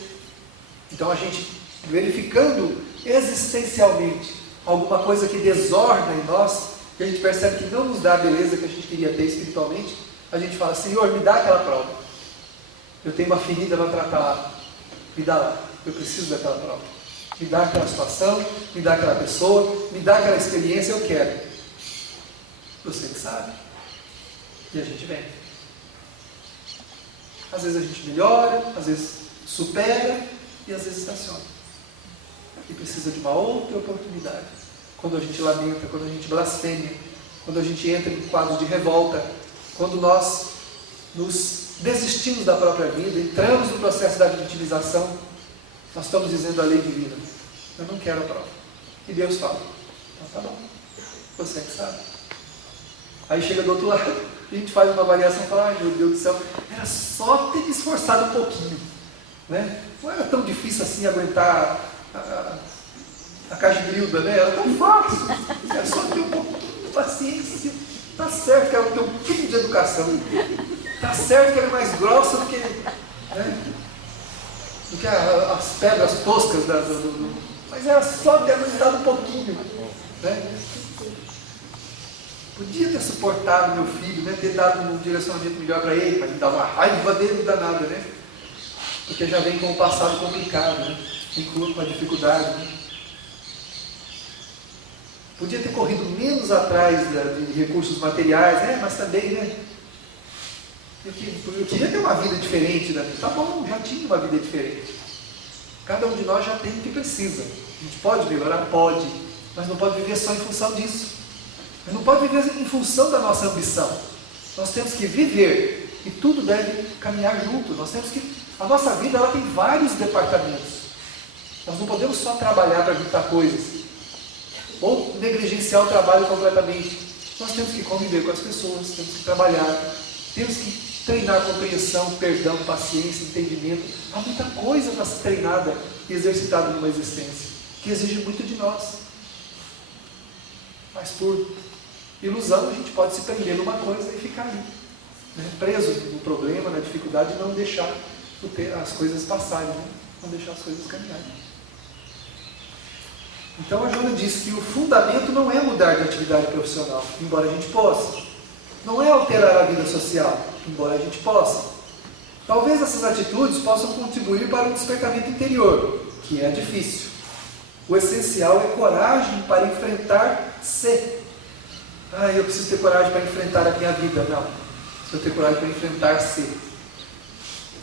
Então a gente, verificando existencialmente alguma coisa que desordena em nós, que a gente percebe que não nos dá a beleza que a gente queria ter espiritualmente, a gente fala: Senhor, me dá aquela prova. Eu tenho uma ferida para tratar lá. Me dá lá. Eu preciso daquela prova. Me dá aquela situação, me dá aquela pessoa, me dá aquela experiência, eu quero. Você que sabe. E a gente vem. Às vezes a gente melhora, às vezes supera e às vezes estaciona. E precisa de uma outra oportunidade. Quando a gente lamenta, quando a gente blasfêmia, quando a gente entra em quadros de revolta, quando nós nos desistimos da própria vida, entramos no processo da vitimização, nós estamos dizendo a lei divina: eu não quero a prova. E Deus fala: então tá bom, você que sabe. Aí chega do outro lado, a gente faz uma avaliação e fala: ai meu Deus do céu, era só ter me esforçado um pouquinho, né? Não era tão difícil assim aguentar a cajibrilda, né? Era tão fácil, era só ter um pouquinho de paciência. Tá certo que era ter um pouquinho de educação, tá certo que era mais grossa do que, né? Do que as pedras toscas mas era só ter aguentado um pouquinho, né? Podia ter suportado meu filho, né? Ter dado um direcionamento melhor para ele, mas me dá uma raiva dele danada, né? Porque já vem com um passado complicado, né? Com a dificuldade, né? Podia ter corrido menos atrás de recursos materiais, mas também, né? Eu queria ter uma vida diferente da minha. Tá bom, já tinha uma vida diferente. Cada um de nós já tem o que precisa. A gente pode melhorar? Pode. Mas não pode viver só em função disso. Mas não pode viver em função da nossa ambição. Nós temos que viver. E tudo deve caminhar junto. A nossa vida ela tem vários departamentos. Nós não podemos só trabalhar para juntar coisas. Ou negligenciar o trabalho completamente. Nós temos que conviver com as pessoas, temos que trabalhar, temos que treinar compreensão, perdão, paciência, entendimento. Há muita coisa para ser treinada e exercitada numa existência, que exige muito de nós. Mas por ilusão a gente pode se prender numa coisa e ficar ali, né? Preso no problema, na dificuldade, e não deixar as coisas passarem, né? Não deixar as coisas caminharem. Então a Joana diz que o fundamento não é mudar de atividade profissional, embora a gente possa. Não é alterar a vida social, embora a gente possa. Talvez essas atitudes possam contribuir para um despertamento interior, que é difícil. O essencial é coragem para enfrentar-se. Eu preciso ter coragem para enfrentar a minha vida. Não. Preciso ter coragem para enfrentar-se.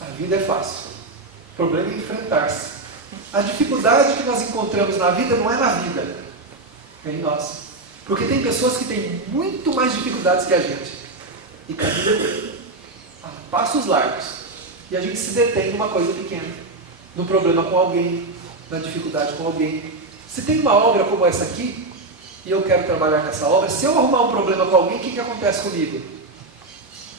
A vida é fácil. O problema é enfrentar-se. A dificuldade que nós encontramos na vida não é na vida, é em nós. Porque tem pessoas que têm muito mais dificuldades que a gente. E caminham a passos largos. E a gente se detém numa coisa pequena. No problema com alguém, na dificuldade com alguém. Se tem uma obra como essa aqui, e eu quero trabalhar nessa obra, se eu arrumar um problema com alguém, o que acontece comigo?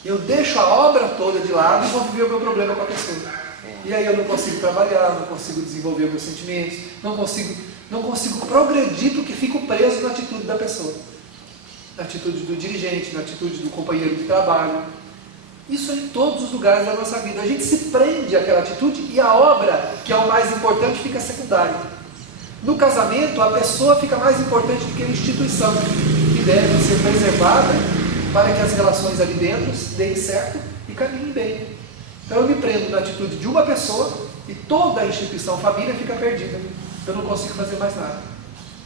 Eu deixo a obra toda de lado e vou viver o meu problema com a pessoa. E aí eu não consigo trabalhar, não consigo desenvolver meus sentimentos, não consigo progredir porque fico preso na atitude da pessoa. Na atitude do dirigente, na atitude do companheiro de trabalho. Isso é em todos os lugares da nossa vida. A gente se prende àquela atitude e a obra, que é o mais importante, fica secundária. No casamento, a pessoa fica mais importante do que a instituição, que deve ser preservada para que as relações ali dentro deem certo e caminhem bem. Então eu me prendo na atitude de uma pessoa e toda a instituição família fica perdida. Eu não consigo fazer mais nada.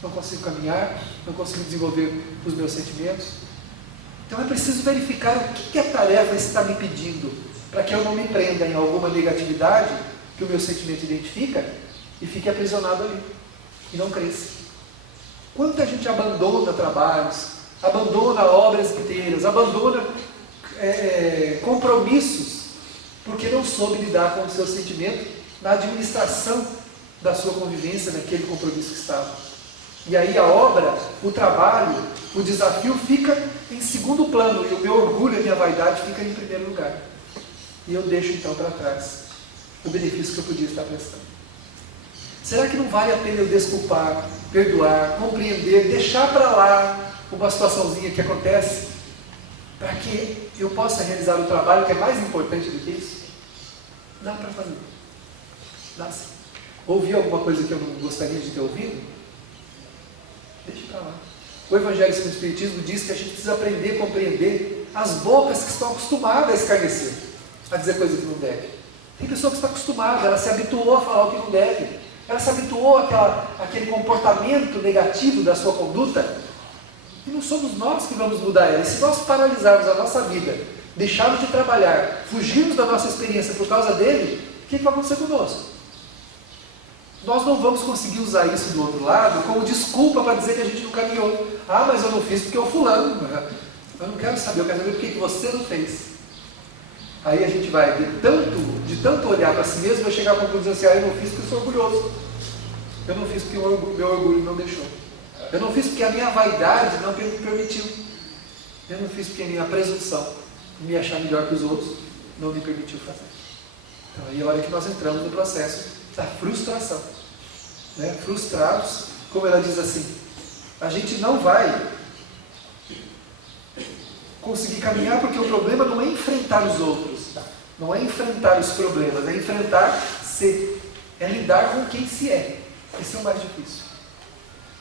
Não consigo caminhar, não consigo desenvolver os meus sentimentos. Então é preciso verificar o que a tarefa está me pedindo, para que eu não me prenda em alguma negatividade que o meu sentimento identifica e fique aprisionado ali, e não cresça. Quanta gente abandona trabalhos, abandona obras inteiras, abandona compromissos, porque não soube lidar com o seu sentimento na administração da sua convivência, naquele compromisso que estava. E aí a obra, o trabalho, o desafio fica em segundo plano, e o meu orgulho e a minha vaidade ficam em primeiro lugar. E eu deixo então para trás o benefício que eu podia estar prestando. Será que não vale a pena eu desculpar, perdoar, compreender, deixar para lá uma situaçãozinha que acontece, para que eu possa realizar o trabalho que é mais importante do que isso? Dá para fazer. Dá sim. Ouvi alguma coisa que eu não gostaria de ter ouvido? Deixa para lá. O Evangelho segundo o Espiritismo diz que a gente precisa aprender a compreender as bocas que estão acostumadas a escarnecer, a dizer coisas que não deve. Tem pessoa que está acostumada, ela se habituou a falar o que não deve, ela se habituou àquele comportamento negativo da sua conduta, e não somos nós que vamos mudar ela. E se nós paralisarmos a nossa vida, deixarmos de trabalhar, fugirmos da nossa experiência por causa dele, o que vai acontecer conosco? Nós não vamos conseguir usar isso do outro lado como desculpa para dizer que a gente não caminhou. Ah, mas eu não fiz porque o fulano. Eu não quero saber, eu quero saber por que você não fez. Aí a gente vai, de tanto olhar para si mesmo, vai chegar à conclusão assim: eu não fiz porque eu sou orgulhoso. Eu não fiz porque o meu orgulho não deixou. Eu não fiz porque a minha vaidade não me permitiu. Eu não fiz porque a minha presunção de me achar melhor que os outros não me permitiu fazer. Então aí é a hora que nós entramos no processo da frustração, né? Frustrados, como ela diz assim, a gente não vai conseguir caminhar porque o problema não é enfrentar os outros, não é enfrentar os problemas, é enfrentar-se, é lidar com quem se é. Esse é o mais difícil.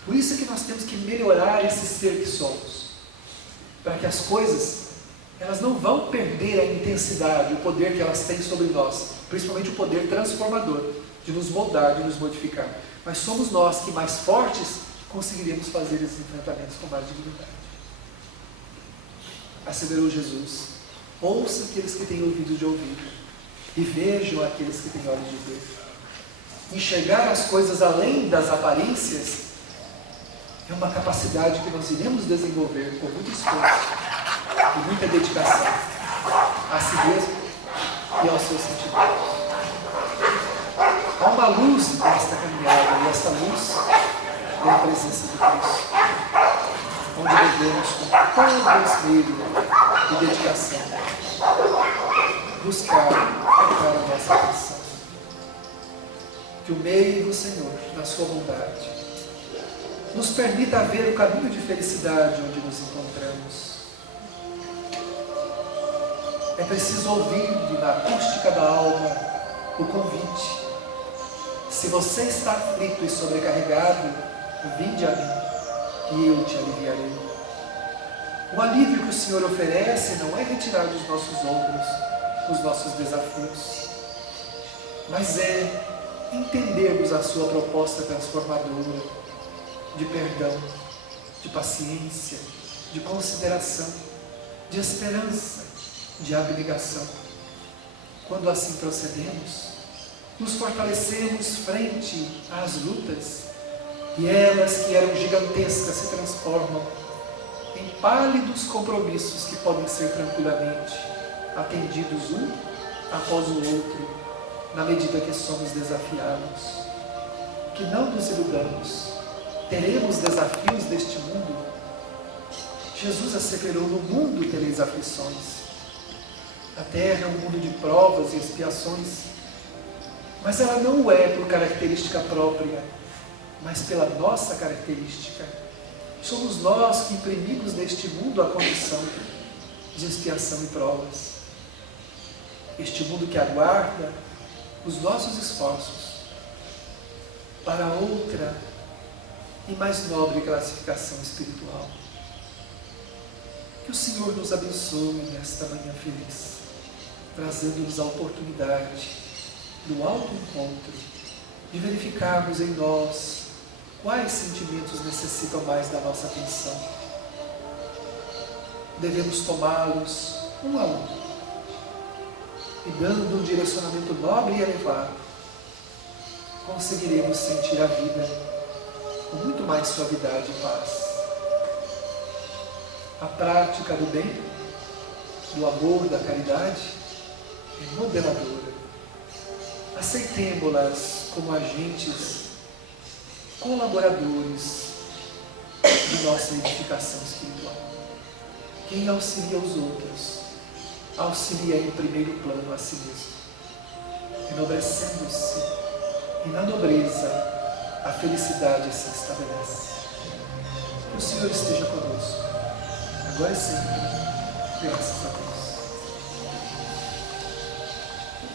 Por isso é que nós temos que melhorar esse ser que somos, para que as coisas elas não vão perder a intensidade, o poder que elas têm sobre nós, principalmente o poder transformador, de nos moldar, de nos modificar. Mas somos nós que, mais fortes, conseguiremos fazer esses enfrentamentos com mais dignidade. Asseverou Jesus: Ouça aqueles que têm ouvido de ouvir e vejam aqueles que têm olhos de ver. Enxergar as coisas além das aparências é uma capacidade que nós iremos desenvolver com muito esforço e muita dedicação a si mesmo e aos seus sentimentos. Há uma luz nesta caminhada, e esta luz é a presença de Cristo, onde devemos, com todo esmero e dedicação, buscar focar a nossa atenção. Que o meio do Senhor, na sua bondade, nos permita ver o caminho de felicidade onde nos encontramos. É preciso ouvir na acústica da alma o convite. Se você está aflito e sobrecarregado, vinde a mim e eu te aliviarei. O alívio que o Senhor oferece não é retirar dos nossos ombros os nossos desafios, mas é entendermos a sua proposta transformadora de perdão, de paciência, de consideração, de esperança, de abnegação. Quando assim procedemos, nos fortalecemos frente às lutas, e elas que eram gigantescas se transformam em pálidos compromissos que podem ser tranquilamente atendidos um após o outro, na medida que somos desafiados. Que não nos iludamos, teremos desafios deste mundo. Jesus asseverou: no mundo tereis aflições. A terra é um mundo de provas e expiações, mas ela não o é por característica própria, mas pela nossa característica. Somos nós que imprimimos neste mundo a condição de expiação e provas. Este mundo que aguarda os nossos esforços para outra e mais nobre classificação espiritual. Que o Senhor nos abençoe nesta manhã feliz, trazendo-nos a oportunidade do autoencontro, de verificarmos em nós quais sentimentos necessitam mais da nossa atenção. Devemos tomá-los um a um, e dando um direcionamento nobre e elevado, conseguiremos sentir a vida com muito mais suavidade e paz. A prática do bem, do amor, da caridade é modeladora. Aceitemo-las como agentes colaboradores de nossa edificação espiritual. Quem auxilia os outros, auxilia em primeiro plano a si mesmo, enobrecendo-se, e na nobreza a felicidade se estabelece. Que o Senhor esteja conosco, agora e sempre, graças a Deus.